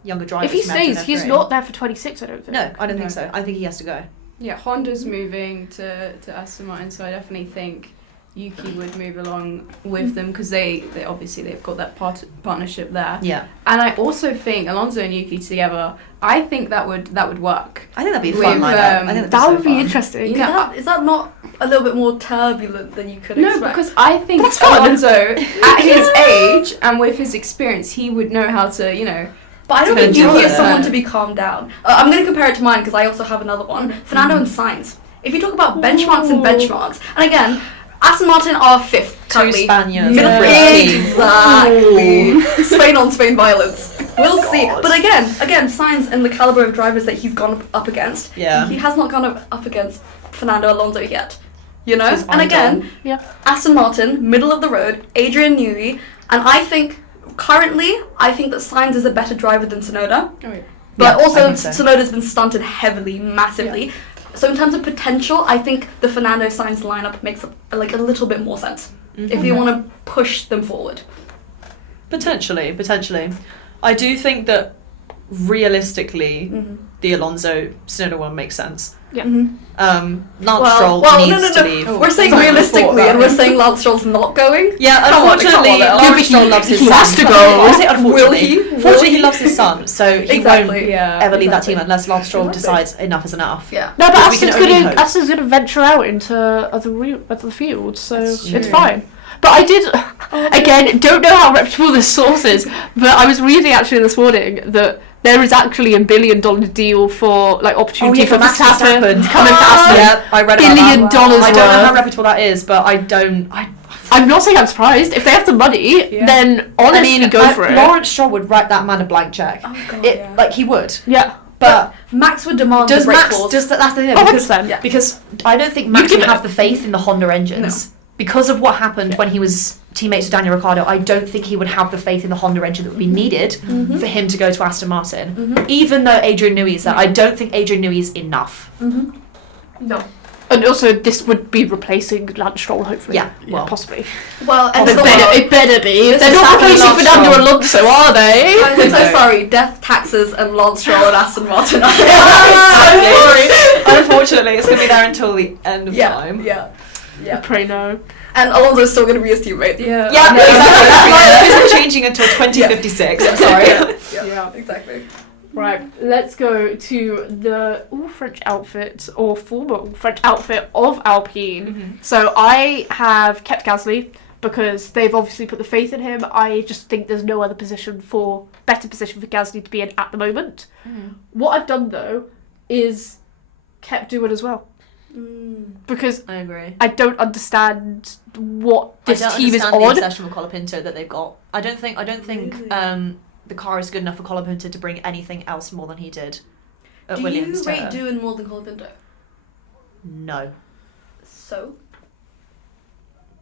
younger drivers. If he from out stays, he's F3. not there for 26. I don't think. No, I don't No. think so. I think he has to go. Yeah, Honda's moving to Aston Martin, so I definitely think Yuki would move along with them because they obviously they've got that partnership there. Yeah, And I also think Alonso and Yuki together, I think that would work. I think that'd be a With, fun lineup. I think That that'd would be be so fun. interesting. Yeah. Is that not a little bit more turbulent than you could No, expect? because I think That's fun. Alonso, at his age and with his experience, he would know how to, But I don't to think Yuki enjoy is it. someone to be calmed down. I'm going to compare it to mine because I also have another one. Fernando and Sainz. If you talk about benchmarks and benchmarks, and again, Aston Martin are 5th Two currently. Spaniards. Middle in a British team. Exactly. Spain on Spain violence. We'll see. But again, Sainz and the caliber of drivers that he's gone up against. Yeah. He has not gone up against Fernando Alonso yet. You know? His And again, Aston Martin, middle of the road, Adrian Newey, and I think that Sainz is a better driver than Tsunoda. Oh, yeah. But Yeah, also, I think so. Tsunoda's been stunted heavily, massively. Yeah. So in terms of potential, I think the Fernando Sainz lineup makes a little bit more sense if you want to push them forward. Potentially. I do think that realistically, the Alonso Tsunoda one makes sense. Yeah. Lance Stroll needs to leave. We're saying realistically, and we're saying Lance Stroll's not going. Yeah, Come on, unfortunately, Lance Stroll loves his son. He has to go. I say unfortunately. Will he? Fortunately, he loves his son, so he Exactly. won't ever leave that team unless Lance Stroll Exactly. decides enough is enough. Yeah. No, but Which we can only hope. Aston's gonna venture out into other fields, so That's it's true. fine. But I did, again, don't know how reputable this source is, but I was reading actually this morning that there is actually $1 billion deal for opportunity for Max Verstappen Verstappen. to come into Aston. Yeah, I read about $1 billion that. I don't know how worth. reputable that is, but I'm not saying I'm surprised. If they have the money, then honestly go for it. Lawrence Stroll would write that man a blank check. Oh, God, Like he would. Yeah. But Max would demand does the brake Max? clause. That's the thing. 100%. Because I don't think Max give would it- have the faith in the Honda engines. Because of what happened when he was teammates with Daniel Ricciardo, I don't think he would have the faith in the Honda engine that would be needed for him to go to Aston Martin. Even though Adrian Newey is there, I don't think Adrian Newey is enough. No. And also, this would be replacing Lance Stroll, hopefully. Yeah, well. possibly. Well, and It better be. This They're is not happening replacing Lance Fernando Stroll. Alonso, are they? I'm so sorry. Death, taxes, and Lance Stroll and Aston Martin. Unfortunately, it's going to be there until the end of time. Yeah. Pray no. And Alonso's still going to be his teammate. Yeah. Yeah, exactly. That line isn't changing until 2056. I'm sorry. Yeah, exactly. Right, let's go to the French outfit, or former French outfit of Alpine. So I have kept Gasly because they've obviously put the faith in him. I just think there's no other better position for Gasly to be in at the moment. What I've done though is kept Doohan as well. Because I agree. I don't understand what this team is the on. obsession with Colapinto that they've got. I don't think Really? the car is good enough for Colapinto to bring anything else more than he did at Do Williams. you rate Doohan more than Colapinto? No. So?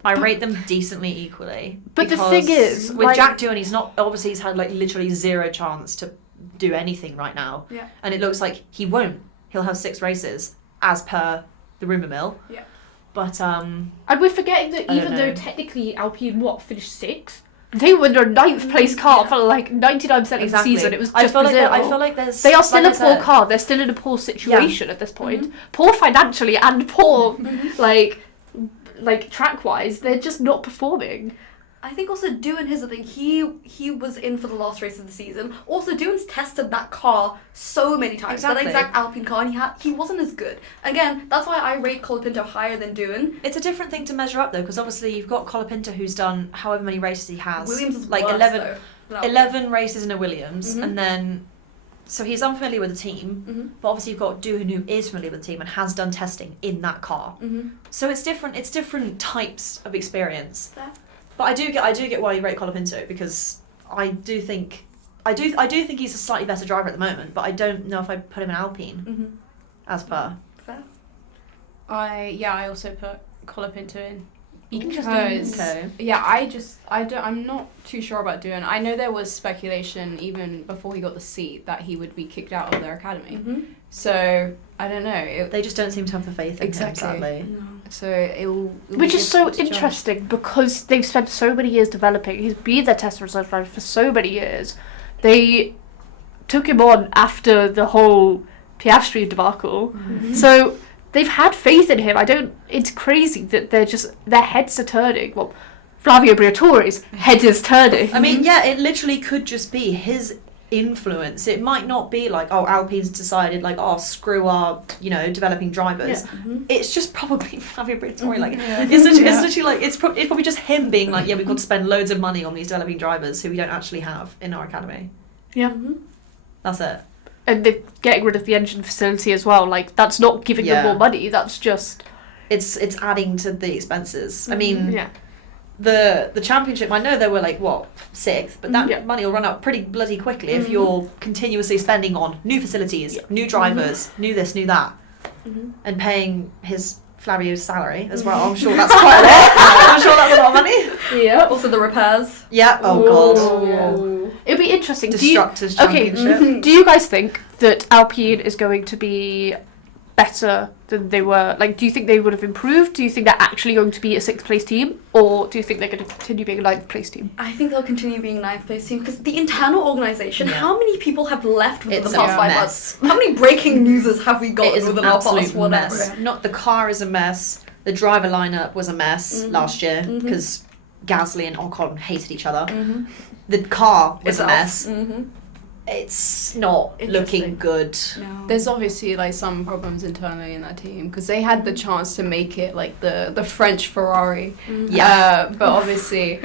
I rate them decently equally. But the because thing is, with like- Jack Doohan, he's had literally zero chance to do anything right now. Yeah. And it looks like he won't. He'll have 6 races as per the rumour mill. Yeah. But And we're forgetting that I don't even though know. technically Alpine finished 6th, they were their 9th place car for 99% of the season. It was just Brazil. I feel like there's. They are still like a I poor said- car. They're still in a poor situation at this point. Poor financially and poor, like track-wise. They're just not performing. I think also Doohan, here's the thing, he was in for the last race of the season. Also, Doohan's tested that car so many times. Exactly. That exact Alpine car, and he wasn't as good. Again, that's why I rate Colapinto higher than Doohan. It's a different thing to measure up though, because obviously you've got Colapinto who's done however many races he has. Williams is like worse, 11, though, than Alpine. 11 races in a Williams, Mhm. and then so he's unfamiliar with the team. Mhm. But obviously you've got Doohan who is familiar with the team and has done testing in that car. Mhm. So it's different. It's different types of experience. Fair. But I do get why you rate Colapinto, because I do think he's a slightly better driver at the moment. But I don't know if I put him in Alpine Mhm. as per. Fair. I also put Colapinto in. Interesting. Because Okay. I'm not too sure about Doohan. I know there was speculation even before he got the seat that he would be kicked out of their academy. Mhm. So I don't know. They just don't seem to have the faith in Exactly. him, sadly. No. So it'll Which be is so difficult to judge. interesting because they've spent so many years developing. He's been their test reserve driver for so many years. They took him on after the whole Piastri debacle. So they've had faith in him. It's crazy that their heads are turning. Well, Flavio Briatore's head is turning. I mean, yeah, it literally could just be his influence. It might not be like, oh, Alpine's decided like, oh, screw our, developing drivers. Mhm. It's just probably Flavio Briatore. Like, it's literally like it's probably just him being like, yeah, we've got to spend loads of money on these developing drivers who we don't actually have in our academy. Yeah. Mhm. That's it. And they're getting rid of the engine facility as well. Like, that's not giving them Yeah. more money. That's just... It's adding to the expenses. I mean, Yeah. the championship, I know they were like, what, 6th, but that money will run out pretty bloody quickly if you're continuously spending on new facilities, new drivers, new this, new that, and paying his Flavio's salary as well. I'm sure that's quite a lot. I'm sure that's a lot of money. Yeah. Also the repairs. Yeah. Oh god. Yeah. It'd be interesting. Destructors Championship. Do you guys think that Alpine is going to be better than they were? Like, do you think they would have improved? Do you think they're actually going to be a 6th place team, or do you think they're going to continue being a 9th place team? I think they'll continue being a 9th place team because the internal organisation, how many people have left within the past 5 months? How many breaking newses have we got within our past whatever? Mess. Not the car is a mess. The driver lineup was a mess last year because Gasly and Ocon hated each other. The car was a mess. It's not looking good. No. There's obviously like some problems internally in that team because they had the chance to make it like the French Ferrari. But obviously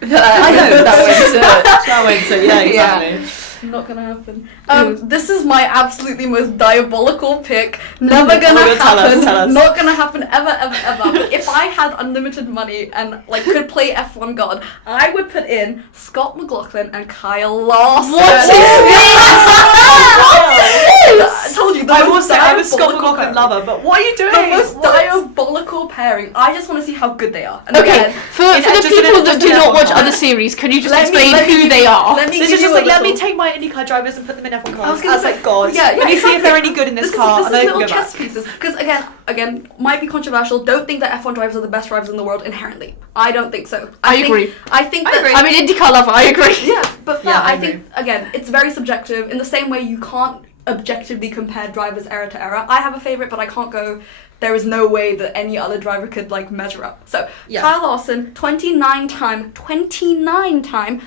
that went to Yeah, exactly. Not gonna happen. This is my absolutely most diabolical pick. Never gonna happen. Tell us. Not gonna happen ever. But if I had unlimited money and like could play F1 God, I would put in Scott McLaughlin and Kyle Larson. What is I told you. I will say I'm a Scott McLaughlin lover, but what are you doing? The most diabolical pairing. I just want to see how good they are. And Okay, again, for the people that do not watch other series, can you just explain who they are? Let me This give is you just a like, let me little- take my IndyCar drivers and put them in F1 I cars. was gonna say, like, God, yeah, let me see if exactly. they're any good in this car, and This then is I can little go chess back. pieces. Because again, might be controversial. Don't think that F1 drivers are the best drivers in the world inherently. I don't think so. I agree. I think that. I'm an IndyCar lover, I agree. Yeah, but Yeah, I I think again, it's very subjective. In the same way, you can't objectively compare drivers era to era. I have a favorite, but I can't go. There is no way that any other driver could like measure up. So Kyle Larson, 29-time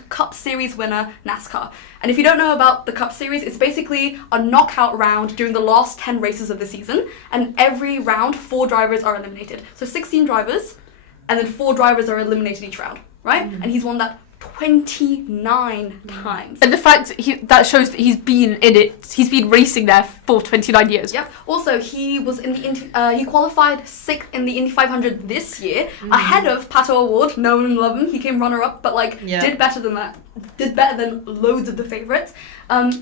Cup Series winner, NASCAR. And if you don't know about the Cup Series, it's basically a knockout round during the last 10 races of the season, and every round 4 drivers are eliminated. So 16 drivers, and then 4 drivers are eliminated each round, right? And he's won that 29 times. And the fact that shows that he's been in it, he's been racing there for 29 years. Yep. Also, he was in the he qualified 6th in the Indy 500 this year, ahead of Pato O'Ward. No one love him. He came runner-up, but did better than that. Did better than loads of the favorites.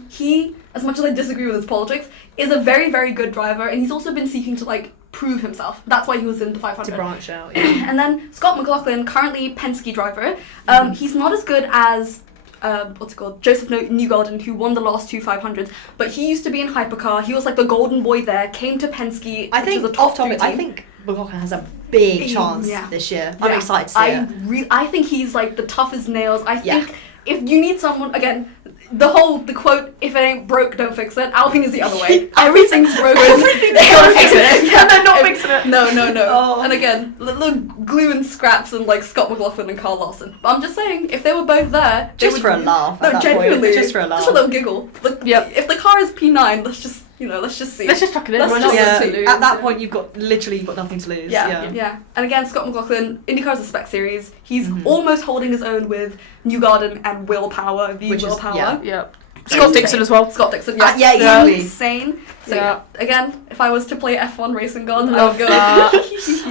He, as much as I disagree with his politics, is a very, very good driver, and he's also been seeking to prove himself. That's why he was in the 500. To branch out. And then Scott McLaughlin, currently Penske driver. He's not as good as Joseph Newgarden, who won the last 2 500s, but he used to be in Hypercar. He was like the golden boy there. Came to Penske, which is a top team. I think McLaughlin has a big chance this year. I'm excited to see it. I think he's like the tough as nails. I think if you need someone, again, the quote, if it ain't broke, don't fix it. Alpine is the other way. Everything's broken. Everything they gotta fix it. And they're not fixing it. No. Oh. And again, little glue and scraps and Scott McLaughlin and Kyle Larson. But I'm just saying, if they were both there, just for a laugh. No, genuinely, just for a laugh. Just a little giggle. If the car is P9, let's just see. Let's just chuck it in. At that point, you've got nothing to lose. Yeah. And again, Scott McLaughlin, IndyCar is a spec series. He's almost holding his own with Newgarden and Willpower, Willpower. Yeah. Scott Dixon as well. Scott Dixon, exactly. Insane. So again, if I was to play F1 Racing God, I Love would go.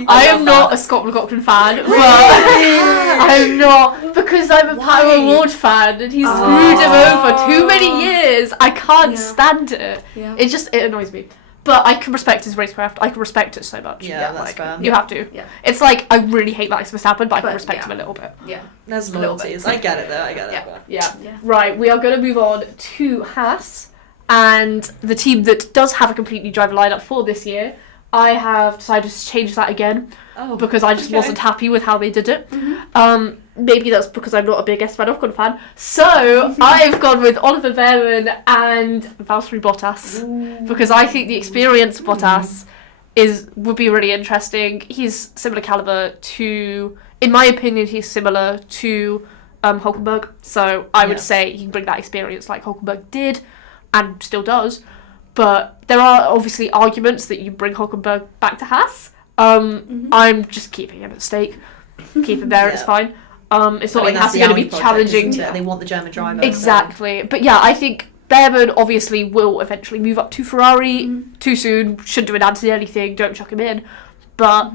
I am not a Scott McLaughlin fan, but I'm not, because I'm a Power Award fan and he's screwed him over too many years. I can't stand it. Yeah. It annoys me. But I can respect his racecraft. I can respect it so much. Yeah, that's fair. You have to. Yeah. It's like, I really hate Max Verstappen, but I can respect him a little bit. Yeah. There's loyalties. I get it though. I get it. Yeah. Right, we are going to move on to Haas, and the team that does have a completely driver lineup for this year. I have decided to change that again because I just wasn't happy with how they did it. Maybe that's because I'm not a big Esteban Ocon fan. So I've gone with Oliver Behrman and Valtteri Bottas because I think the experience of Bottas would be really interesting. He's similar caliber to, in my opinion, he's similar to Hulkenberg. So I would say he can bring that experience like Hulkenberg did and still does. But there are obviously arguments that you bring Hulkenberg back to Haas. I'm just keeping him at stake. Keep him there, it's fine. It's not like Haas are going to be challenging. They want the German driver. Exactly. So. But yeah, I think Behrman obviously will eventually move up to Ferrari too soon. Shouldn't do an Antonelli thing, don't chuck him in. But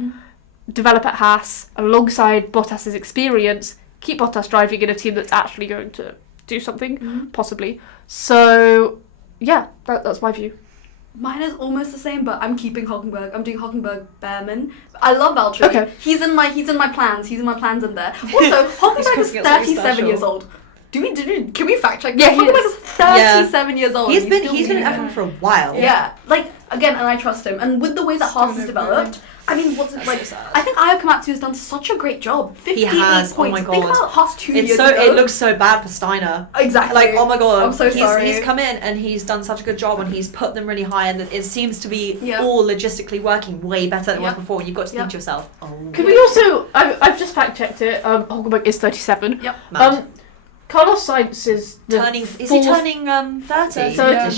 develop at Haas alongside Bottas's experience, keep Bottas driving in a team that's actually going to do something, possibly. So, yeah, that's my view. Mine is almost the same, but I'm keeping Hülkenberg. I'm doing Hülkenberg, Behrman. I love Valtteri. Okay. He's in my plans. He's in my plans in there. Also, Hülkenberg is 37 years old. Can we fact check? Yeah, Hülkenberg is 37 years old. He's been in F1 for a while. Yeah, like again, and I trust him. And with the way that Haas has developed, I mean, what's it like? I think Ayo Komatsu has done such a great job. 58 He has. points. Oh my Think god. about Haas 2 years ago. It looks so bad for Steiner. Exactly. Like, oh my god. I'm so sorry. He's come in and he's done such a good job and he's put them really high and it seems to be Yeah. all logistically working way better than it was Yeah. before. You've got to Yeah. think to yourself, oh. Can we also... I've just fact-checked it. Hülkenberg is 37. Yep. Mad. Carlos Sainz is the Is he fourth- turning 30? So Yeah.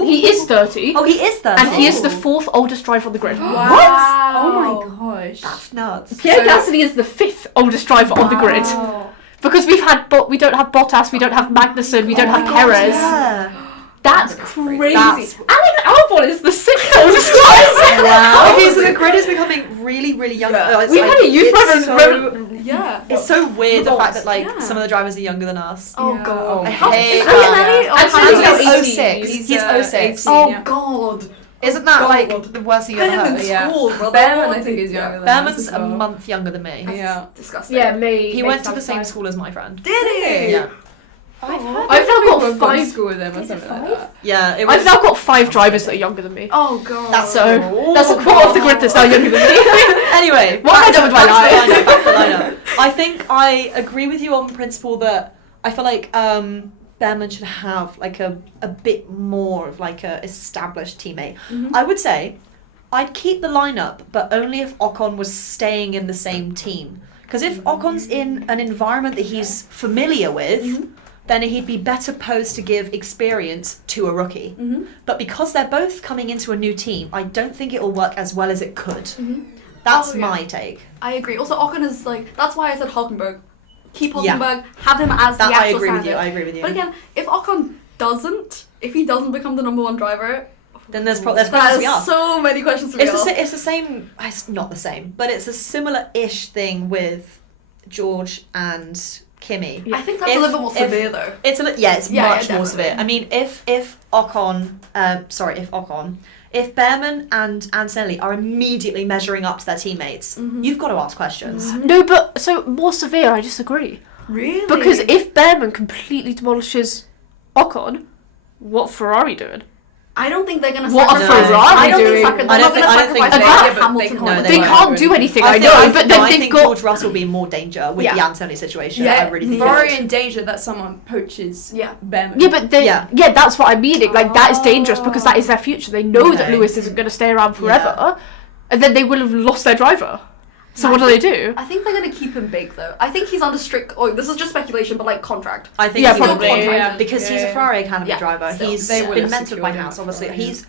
he is 30. Oh, he is 30. And he is the fourth oldest driver on the grid. Wow. Oh my gosh. That's nuts. Pierre So- Gasly is the fifth oldest driver on the grid. Wow. Because we don't have Bottas, we don't have Magnussen, we don't have Perez. Yeah. That's That's crazy. crazy. Alex Albon is the sixth oldest driver. Wow. Okay, so the grid is becoming really, really young. Yeah. We had a youth it's revolution. Yeah. It's so weird the fact that like Yeah. some of the drivers are younger than us. Oh Yeah. god. I How- hate is that. Amelie? Oh, Anthony's Amelie. now 06. He's 06. Oh yeah. god. Isn't that God. like the worst thing you Put ever him heard? in Yeah. school, brother. Behrman, I think, is younger than us Behrman's as a well. month younger than me. That's Yeah. disgusting. Yeah, me. He went to the same school as my friend. Did he? Yeah. I've I've now got gone to five. school with them or Is it something like five? that. Yeah, it was. I've now got 5 drivers that are younger than me. Oh god. That's That's a quarter of the grid that's now younger than me. Anyway, What have I done with my life? Back to the lineup. I think I agree with you on principle that I feel like Behrman should have like a bit more of like a established teammate. I would say I'd keep the lineup, but only if Ocon was staying in the same team. Because if Ocon's in an environment that he's familiar with, then he'd be better posed to give experience to a rookie. But because they're both coming into a new team, I don't think it'll work as well as it could. That's Oh, yeah. my take. I agree. Also, Ocon is like, that's why I said Hülkenberg. Keep Yeah. Hülkenberg, have him as That the I actual agree with standard. you. I agree with you. But again, if Ocon if he doesn't become the number 1 driver, Then there's questions to be there's asked. so many questions to be asked. It's the same. It's not the same, but it's a similar-ish thing with George and Kimi. I think that's If- a little bit more if- severe though. It's it's Yeah, much yeah, more severe. I mean, if Behrman and Antonelli are immediately measuring up to their teammates, you've got to ask questions. No, but so more severe, I disagree. Really? Because if Behrman completely demolishes Ocon, what Ferrari doing? I don't think they're gonna What are sacrifice. Ferrari I don't doing? think I they're don't not think- gonna I don't think sacrifice they- that yeah, for but Hamilton. they No, They won't. can't do anything, I think- know, think- but no, then I they've think got... George Russell will be in more danger with Yeah. the Antonelli situation. Yeah, I really think. very he is. in danger that someone poaches Yeah. Behrman. Yeah, but Yeah. yeah, that's what I'm meaning. Like, that is dangerous because that is their future. They know that Okay. Lewis isn't going to stay around forever, and then they will have lost their driver. So what do they do? I think they're gonna keep him big though. I think he's under strict. Oh, this is just speculation, but like contract. I think Yeah, he will probably, be, yeah. because he's a Yeah. Ferrari Academy Yeah, driver. still. He's They would been have mentored by secured him House, for obviously. Ferrari. He's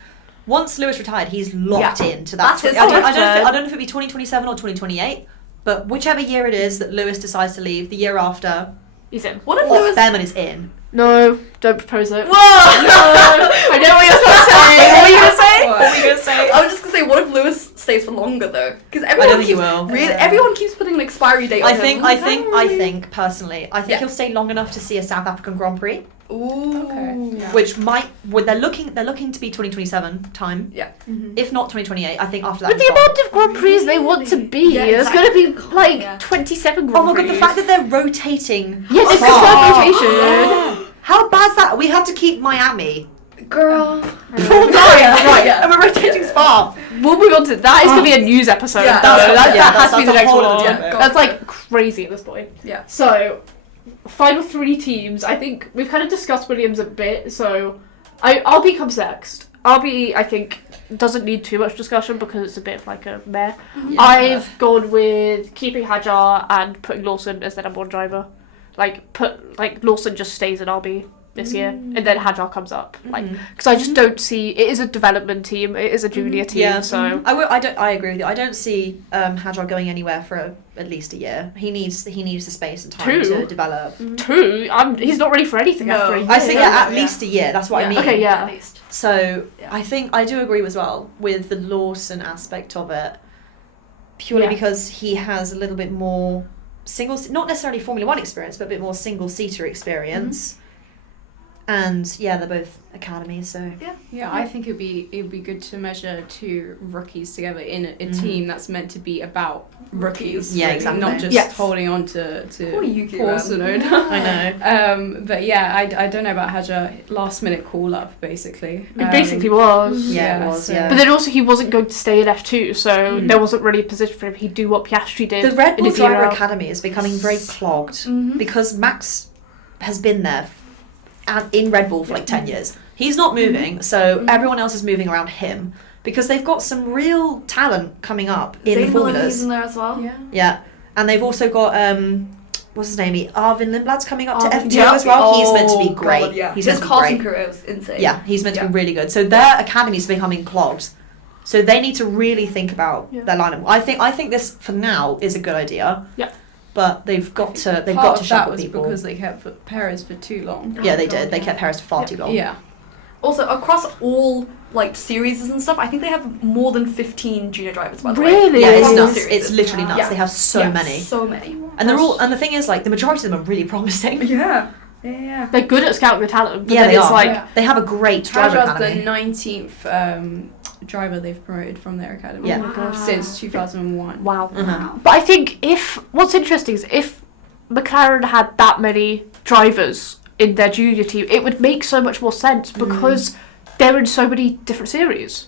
once Lewis retired, he's locked Yeah. into that. That's his I don't know future. if it'll be 2027 or 2028, but whichever year it is that Lewis decides to leave, the year after, He's in. What if Lewis? Behrman is in. No, don't propose it. Whoa! I know what you're supposed to say. What were you gonna say? What? What were you gonna say? I was just gonna say, what if Lewis stays for longer though? Because I everyone don't think he keeps will. really, everyone keeps putting an expiry date on I him. think personally, I think Yeah. he'll stay long enough to see a South African Grand Prix, Ooh. Okay. Yeah. which they're looking to be 2027 time. Yeah. If not 2028, I think after that. With he's the gone. amount of Grand Prix they want to be, Yeah, there's going to be exactly. like Yeah. 27 Oh Grand my Prix. god, the fact that they're rotating. Yes, it's cars. confirmed rotation. How bad's that? We have to keep Miami. Girl. Full time, right? Yeah. And we're rotating Spa. We'll move on to that. Is going to be a news episode. Yeah, that has to be the that's a next whole one. other topic. That's like crazy at this point. Yeah. So, final 3 teams. I think we've kind of discussed Williams a bit, so I'll be comes next. I think, doesn't need too much discussion because it's a bit of like a meh. Yeah. I've gone with keeping Hadjar and putting Lawson as the number 1 driver. Lawson just stays in RB this year, and then Hadjar comes up. Because I just don't see, it is a development team, it is a junior team, Yeah. so... I agree with you. I don't see Hadjar going anywhere for at least a year. He needs the space and time 2? to develop. 2? He's not ready for anything No. after a year. I say at Yeah. least a year. That's what I Yeah. mean. Okay, yeah. At least. So Yeah. I think I do agree as well with the Lawson aspect of it. purely Yeah. because he has a little bit more not necessarily Formula 1 experience, but a bit more single-seater experience. And they're both academies, so Yeah, I think it'd be good to measure two rookies together in a team that's meant to be about rookies. Yeah, really, exactly. not just Yes. holding on to Poor Yuki, poor man. Tsunoda. I know. But yeah, I don't know about Hadjar. Last minute call up, basically. It basically was. Yeah, it was, so- yeah. But then also he wasn't going to stay in F2, so there wasn't really a position for him. He'd do what Piastri did. The Red in Bull his year Driver out. Academy is becoming very clogged Mhm. because Max has been there in Red Bull for like 10 years. He's not moving, so everyone else is moving around him because they've got some real talent coming up in the Zayn Maloney's formulas. in there as well. Yeah. Yeah, and they've also got what's his name? Arvin Lindblad's coming up to Arvin, F2 yeah. as well. He's meant to be Oh, great. God, yeah. He's His meant to be karting great. career was insane. Yeah, he's meant to Yeah. be really good. So their academy's becoming clogged. So they need to really think about Yeah. their lineup. I think this for now is a good idea. Yeah. But they've got to Part shuffle of that was people. because they kept Perez for too long. Yeah, they Oh, God, did. They yeah. kept Paris for far too long. Yeah. Also, across all like series and stuff, I think they have more than 15 junior drivers. By the Really? way, Yeah, it's Across all nuts. series. It's literally nuts. Yeah. They have so Yeah, many. So many. And they're all. And the thing is, like, the majority of them are really promising. Yeah. Yeah. They're good at scouting the talent, but Yeah, then they it's are. like, Yeah. They have a great driver Hadjar's the academy. 19th driver they've promoted from their academy. Yeah. oh my gosh. Since 2001. Wow. Mhm. But I think what's interesting is if McLaren had that many drivers in their junior team, it would make so much more sense because they're in so many different series.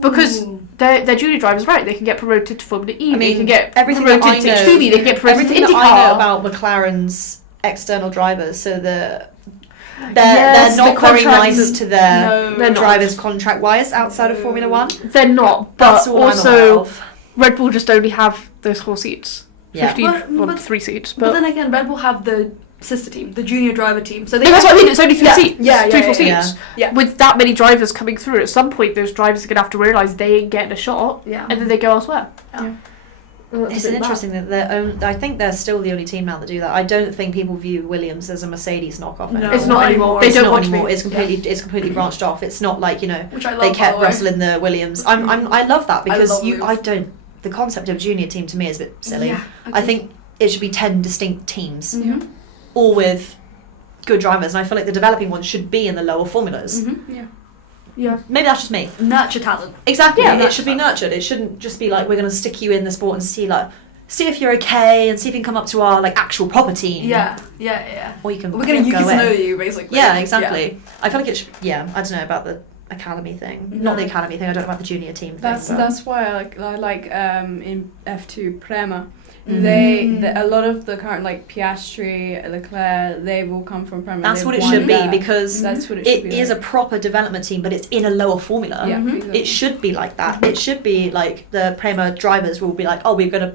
Because their junior drivers, right, they can get promoted to Formula E, I they mean, can get everything promoted that I to know- Xfinity, they can get promoted Everything to that I know IndyCar. about McLaren's external drivers, so they're Yes, not the very contracts nice and- to their No, they're not. drivers contract wise outside of Formula One. They're not, but That's all I'm aware also of. Red Bull just only have those 4 seats. Yeah. 15, But- 3 seats. But But, then again, Red Bull have the sister team, the junior driver team. So they no, that's what I mean, it's only 3 Yeah, seats. yeah, yeah, 3, 4 yeah, seats. yeah. With that many drivers coming through, at some point those drivers are going to have to realise they ain't getting a shot, Yeah. and then they go elsewhere. Yeah. Well, that's It's a bit interesting that I think they're still the only team now that do that. I don't think people view Williams as a Mercedes knockoff No. anymore. It's not anymore. They It's don't not want to anymore. be. It's completely branched off. It's not like, Which I love. they by kept the way. Russell in the Williams. I love that because love Williams. the concept of junior team to me is a bit silly. Yeah, I think it should be 10 distinct teams, Mhm. all with good drivers, and I feel like the developing ones should be in the lower formulas. Mhm. Yeah. Yeah. Maybe that's just me. Nurture talent. Exactly. Yeah, it should be nurtured. It shouldn't just be like we're going to stick you in the sport and see if you're okay and see if you can come up to our like actual proper team. Yeah. Or you can We're gonna go Yuki in. Tsunoda you basically. Yeah, exactly. I feel like it should. Yeah, I don't know about the academy thing. Not the No. academy thing. I don't know about the junior team That's thing. but- that's why I like in F2 Prema. Mhm. A lot of the current like Piastri, Leclerc, they've all come from Prema. That's They've what it won should be that. because That's what it should it be. is a proper development team, but it's in a lower formula. yeah. Mhm. Exactly. It should be like that. It should be like the Prema drivers will be like, oh, we're going to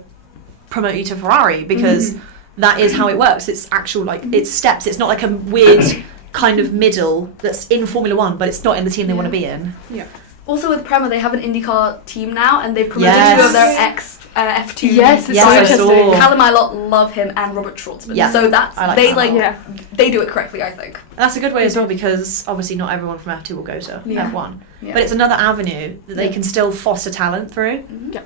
promote you to Ferrari because that is how it works. It's actual like it's steps. It's not like a weird kind of middle that's in Formula One, but it's not in the team they want to be in. Also with Prema, they have an IndyCar team now, and they've promoted Yes. 2 of their ex F2. Yes, it's Yes, so I interesting. saw. Callum Ilott love him and Robert Schwartzman. Yeah, So that's I like they that a like lot. Yeah. they do it correctly, I think. That's a good way as well because obviously not everyone from F2 will go to Yeah. F1, Yeah. but it's another avenue that they can still foster talent through. Yeah.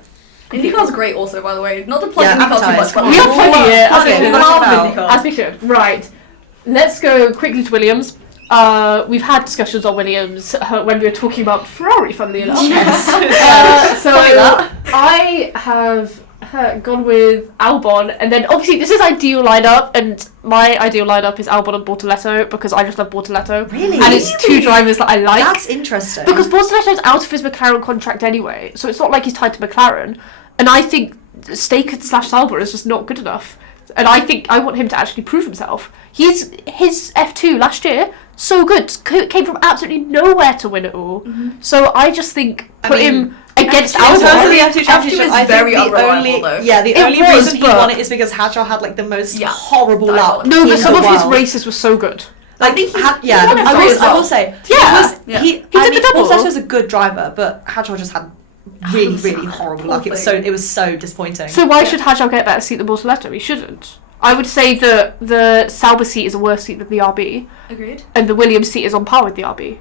IndyCar's great also, by the way. Not to plug Yeah, IndyCar too advertise. much, but We have plenty here. love Okay, it. we've got to Love check it IndyCar. As we should. Right. Let's go quickly to Williams. We've had discussions on Williams when we were talking about Ferrari, funnily enough. Yes. So Funny that. I have gone with Albon, and then obviously this is ideal lineup, and my ideal lineup is Albon and Bortoletto because I just love Bortoletto. Really? And it's 2 drivers that I like. That's interesting. Because Bortoletto's out of his McLaren contract anyway, so it's not like he's tied to McLaren. And I think Staker/Sauber is just not good enough. And I think I want him to actually prove himself. His F2 last year, so good. Came from absolutely nowhere to win it all. So I just think put him against in terms of the Albon. F2 championship, is I think very the unreliable, only though. the It only was, reason he but- won it is because Hadjar had like the most Yeah. horrible luck. No, but in some the of his world. races were so good. Like, I think I won it will, as well. I will say, Yeah. he He did the double. Bortoletto's a good driver, but Hadjar just had really, really horrible luck. It was so disappointing. So why should Hadjar get a better seat than Bortoletto? He shouldn't. I would say that the Sauber seat is a worse seat than the RB, Agreed. and the Williams seat is on par with the RB.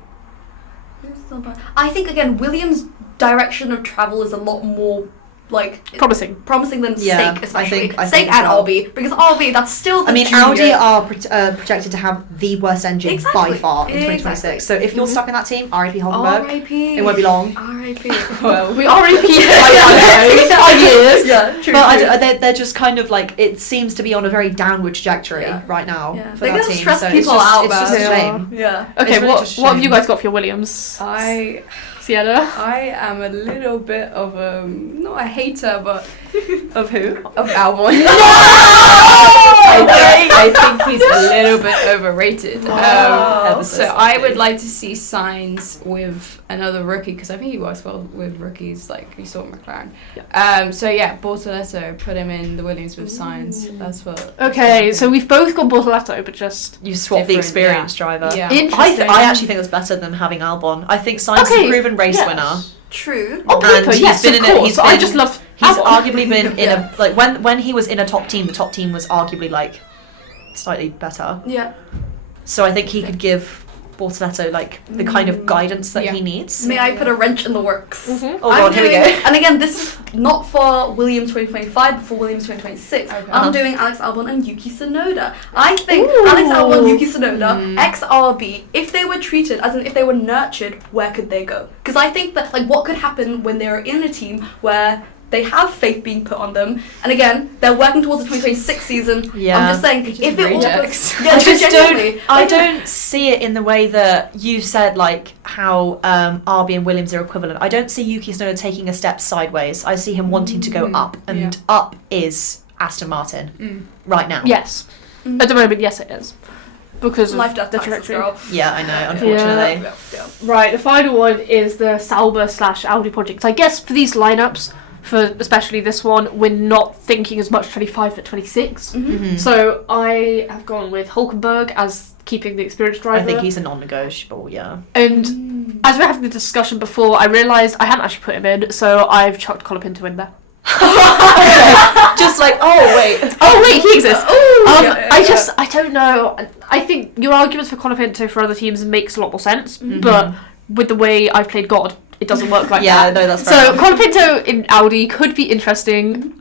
I think again, Williams' direction of travel is a lot more promising than Yeah, Stake, especially. I Stake think as and well. RB, because RB, that's still the I mean, junior. Audi are projected to have the worst engine Exactly. by far in 2026. Exactly. So if you're stuck in that team, RIP Hulkenberg. R.I.P. It won't be long. R.I.P. well we already I 5 years Yeah, true. But they're just kind of like, it seems to be on a very downward trajectory right now for They're that gonna team. stress So people it's just, out, it's just a man. shame. Yeah. okay It's really what just a have you shame. guys got for your Williams? Sienna? I am a little bit of a, not a hater, but Of who? of Albon. I think he's a little bit overrated. Wow. So I would like to see Sainz with another rookie, because I think he works well with rookies, like you saw McLaren. So yeah, Bortoletto, put him in the Williams with Sainz. That's what. Okay, so we've both got Bortoletto, but just You swap the Different, experienced driver. Yeah. interesting. I actually think that's better than having Albon. I think Sainz is a proven race winner. True. On And paper, he's yes, been of in it, course. he's I been- just love He's Albon. arguably been in a, like, when he was in a top team, the top team was arguably like slightly better. Yeah. So I think he could give Bortoletto like the kind of guidance that he needs. May I put a wrench in the works? Mhm. Oh god, here we go. And again, this is not for Williams 2025, but for Williams 2026. Okay. I'm doing Alex Albon and Yuki Tsunoda. I think Alex Albon, Yuki Tsunoda, ex-RB, if they were treated, as in if they were nurtured, where could they go? Because I think that, like, what could happen when they're in a team where they have faith being put on them, and again, they're working towards the 2026 season. Yeah. I'm just saying, Just if it all rejects. goes, yeah, I just genuinely. I don't see it in the way that you said, like how RB and Williams are equivalent. I don't see Yuki Tsunoda taking a step sideways. I see him wanting to go up, and up is Aston Martin right now. Yes. At the moment, yes it is. Because Life, of death, the taxes, trajectory. girl. Yeah, I know. Unfortunately, Yeah. Right, the final one is the Sauber/Audi project. I guess for these lineups, for especially this one, we're not thinking as much 25 but 26. So I have gone with Hulkenberg as keeping the experienced driver. I think he's a non-negotiable. Yeah. And as we were having the discussion before, I realised I hadn't actually put him in, so I've chucked Colapinto in there. Just like, oh wait. Oh wait, he exists. Yeah, I don't know. I think your arguments for Colapinto for other teams makes a lot more sense, but with the way I've played God, it doesn't work like Yeah, that. no, that's fair So enough. Colapinto in Audi could be interesting.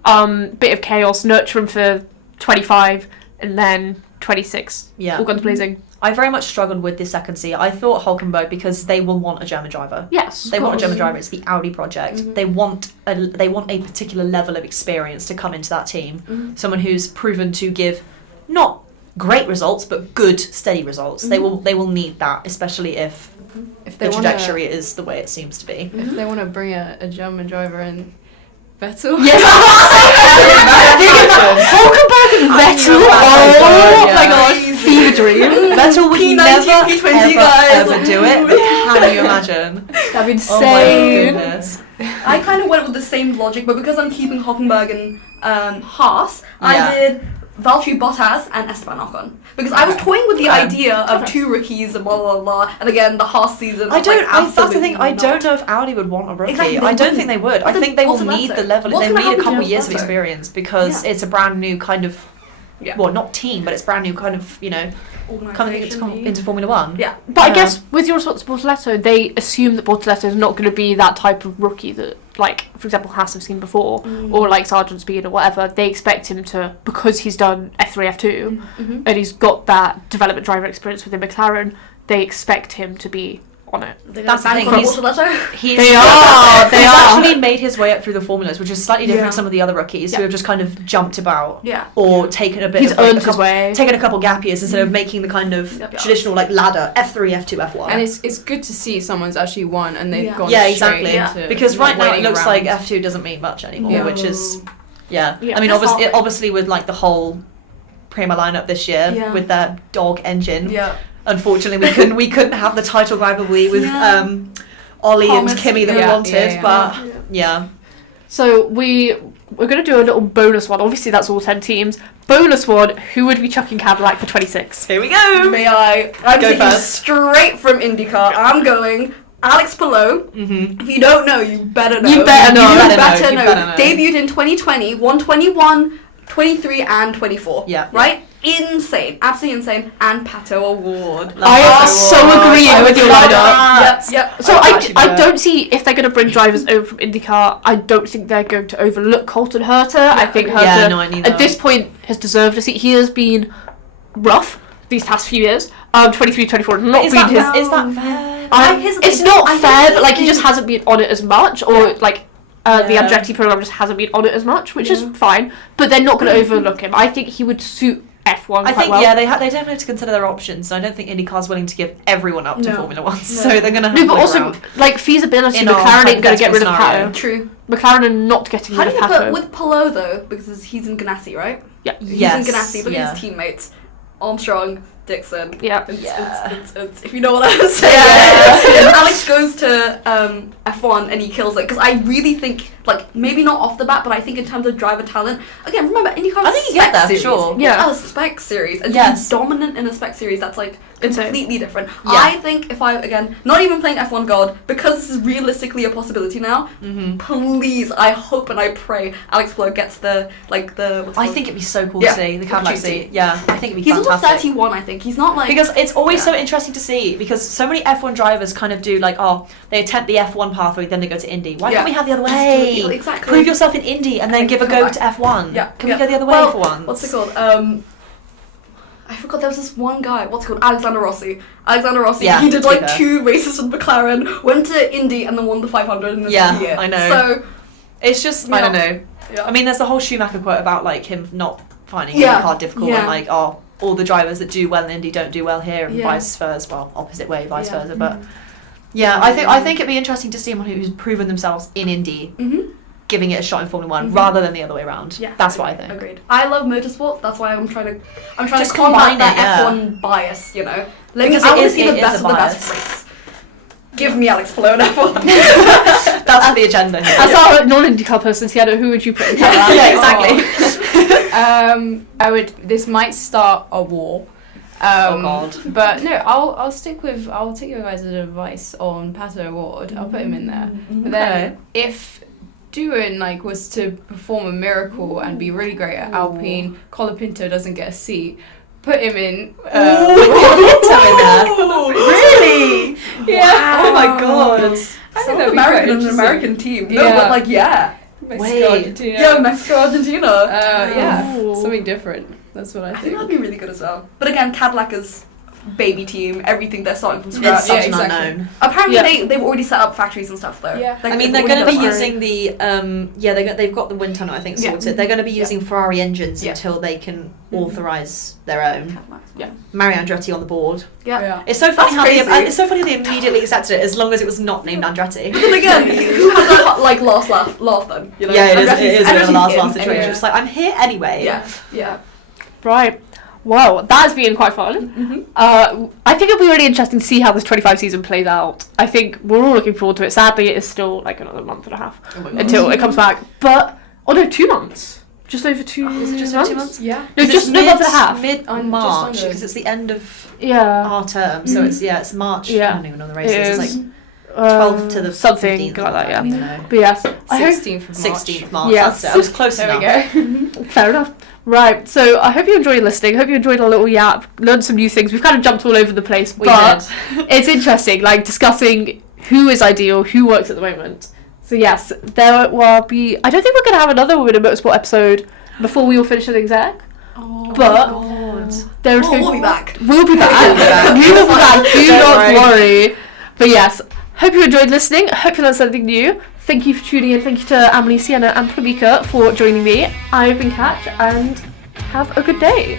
Bit of chaos, nurture him for 25 and then 26. Yeah. All guns blazing. I very much struggled with this second seat. I thought Hulkenberg, because they will want a German driver. Yes. They want a German driver. It's the Audi project. They want a particular level of experience to come into that team. Someone who's proven to give not great results, but good, steady results. They will need that, especially if If they the wanna, trajectory is the way it seems to be. if they want to bring a German driver in, Vettel. Yes. Hulkenberg and Vettel. Oh my god, fever dream. Vettel would P19, never, P20 guys. ever do it. But can you imagine? That'd be Oh my insane. goodness. I kind of went with the same logic, but because I'm keeping Hockenberg and Haas, I Yeah. did Valtteri Bottas and Esteban Ocon. Because I was toying with the idea of two rookies and blah blah blah, and again the Haas season. That's the thing. I absolutely don't know if Audi would want a rookie. Exactly, they I don't wouldn't. think they would. But I think they will what's need Alonso? the level. What's They gonna need a happen couple to years of Alonso? experience because Yeah. it's a brand new kind of, Yeah. well, not team, but it's brand new kind of, coming into Formula One. Yeah. But I Yeah. guess with your response to Bortoletto, they assume that Bortoletto is not going to be that type of rookie that, like, for example, Haas have seen before, or like Sargent Speed or whatever. They expect him to, because he's done F3, F2, and he's got that development driver experience within McLaren, they expect him to be on it. That's the thing, he's- He's They are. He's actually made his way up through the formulas, which is slightly different Yeah. from some of the other rookies who Yeah. have just kind of jumped about Yeah. or taken a bit He's of like, earned a his couple, way. taken a couple gap years instead of making the kind of Yep. traditional like ladder F3, F2, F1. And it's good to see someone's actually won and they've Yeah. gone Yeah, straight exactly. into Because right now it waiting looks around. like F2 doesn't mean much anymore, Yeah. which is yeah. Yeah. I mean, That's obviously, hard. obviously with like the whole Prima lineup this year Yeah. with their dog engine. Yeah. Unfortunately, we couldn't have the title rivalry with Yeah. Ollie Promise. and Kimmy that we Yeah, wanted, yeah, yeah. but yeah. So we're going to do a little bonus one. Obviously, that's all 10 teams. Bonus one, who would be chucking Cadillac for 26? Here we go. May I? I'm Go taking first. straight from IndyCar. I'm going Alex Palou. Mm-hmm. If you don't know, you better know. You better know. You You better better know. know. You better know. Debuted in 2020, won 21, 23, and 24. Yeah. Right? insane, absolutely insane, and Pato Award. I am so agreeing with your lineup. Yep. So I don't see if they're going to bring drivers over from IndyCar. I don't think they're going to overlook Colton Herta. I think Herta at this point has deserved a seat. He has been rough these past few years. 23, 24, not is been that, his. Is that fair? It's not fair, but like he just hasn't been on it as much, or like. The Andretti program just hasn't been on it as much, which is fine. But they're not going to overlook him. I think he would suit F1 quite well. They definitely have to consider their options. So I don't think IndyCar's willing to give everyone up to Formula One. No. So they're going to have No, to but look also around. like feasibility. McLaren ain't going to get rid of Pato. True. McLaren are not getting How rid do of you Pato. put with Palou though, because he's in Ganassi, right? Yeah. He's in Ganassi. Look at his teammates: Armstrong, Dixon. Yeah. It's, if you know what I'm saying. Yeah. Alex goes to F1 and he kills it, because I really think, like, maybe not off the bat, but I think in terms of driver talent, again, remember IndyCar I is think a you get spec that, for series. sure. Yeah. It's a spec series, and Yes. to be dominant in a spec series, that's like completely different. Yeah. I think if I, again, not even playing F1 God, because this is realistically a possibility now, please, I hope and I pray Alex Palou gets the what's it I called? think it'd be so cool Yeah, to see the Cadillac opportunity. seat. Yeah, I think it'd be He's also fantastic. 31, I think. He's not like... Because it's always so interesting to see, because so many F1 drivers kind of do like, they attempt the F1 pathway, then they go to Indy. Why can't we have the other way? Exactly. Prove yourself in Indy and then give a come go back. to F1. Yeah. Can we go the other way for once? What's it called? I forgot, there was this one guy, what's it called? Alexander Rossi. Yeah, He did like Tito. 2 races with McLaren, went to Indy and then won the 500 in his year. I know. So, It's just, I don't know. yeah. I mean, there's the whole Schumacher quote about like him not finding Yeah. IndyCar difficult and like, all the drivers that do well in Indy don't do well here, and Yeah. vice versa. Well, opposite way, vice Yeah. versa. But yeah, I think it'd be interesting to see someone who's proven themselves in Indy, giving it a shot in Formula One rather than the other way around. Yeah, That's what I think. Agreed. I love motorsport. That's why I'm trying to Just combat combine that it, yeah. F1 bias. You know, Because I it want to is- see it the is best a of the best bias. race. Give me Alex Palou in F1. That's the agenda here. As our non-IndyCar person, Sienna, who would you put in Cadillac? Yeah, exactly. This might start a war. Oh God. But no, I'll take your guys' advice on Pato Award. I'll put him in there. But then if Doohan was to perform a miracle and be really great at Alpine, Colapinto doesn't get a seat, put him in. Really? Yeah. Oh my God. I think that'd be American quite and an interesting. American team. No, Yeah. but Mexico, Wait. Argentina. Yeah, Mexico, Argentina. Yeah, Ooh. something different. That's what I I think think. that'd be really good as well. But again, Cadillac is baby team. Everything they're starting from It's scratch. such an exactly. unknown. Apparently, they've already set up factories and stuff though. Yeah. I mean, they're going to be using the they've got the wind tunnel, I think, sorted. Yeah. They're going to be using Ferrari engines Yeah. until they can authorise their own. Yeah. Mario Andretti on the board. Yeah. It's so funny That's crazy. it's so funny they immediately accepted it as long as it was not named Andretti. But then again, who has that last laugh then? You know? Yeah, it is a bit of a Andretti's last in situation. anyway. It's like, I'm here anyway. Yeah. Right. Wow, that's been quite fun. I think it'll be really interesting to see how this 25 season plays out. I think we're all looking forward to it. Sadly, it is still another month and a half until it comes back. But, 2 months. Just over 2 Is it just months? 2 months? Yeah. No, just no month and a half. Mid-March, just under. because it's the end of Yeah. our term, so it's March. Yeah. I don't even know the races. It's like 12th to the something 15th like that, I yeah. don't know. But yes, I hope 16th of March. 16th March. Yeah. That's it. I was close There enough. we go. fair enough. Right, so I hope you enjoyed listening. I hope you enjoyed our little yap, learned some new things. We've kind of jumped all over the place, but it's interesting, discussing who is ideal, who works at the moment. So yes, there will be. I don't think we're going to have another Women in Motorsport episode before we all finish the exec. Oh, But God. there's we'll be back. We'll be back. We will be back. Do Don't not worry. worry. But yes, hope you enjoyed listening. Hope you learned something new. Thank you for tuning in. Thank you to Amelie, Sienna, and Pramica for joining me. I've been Katch, and have a good day.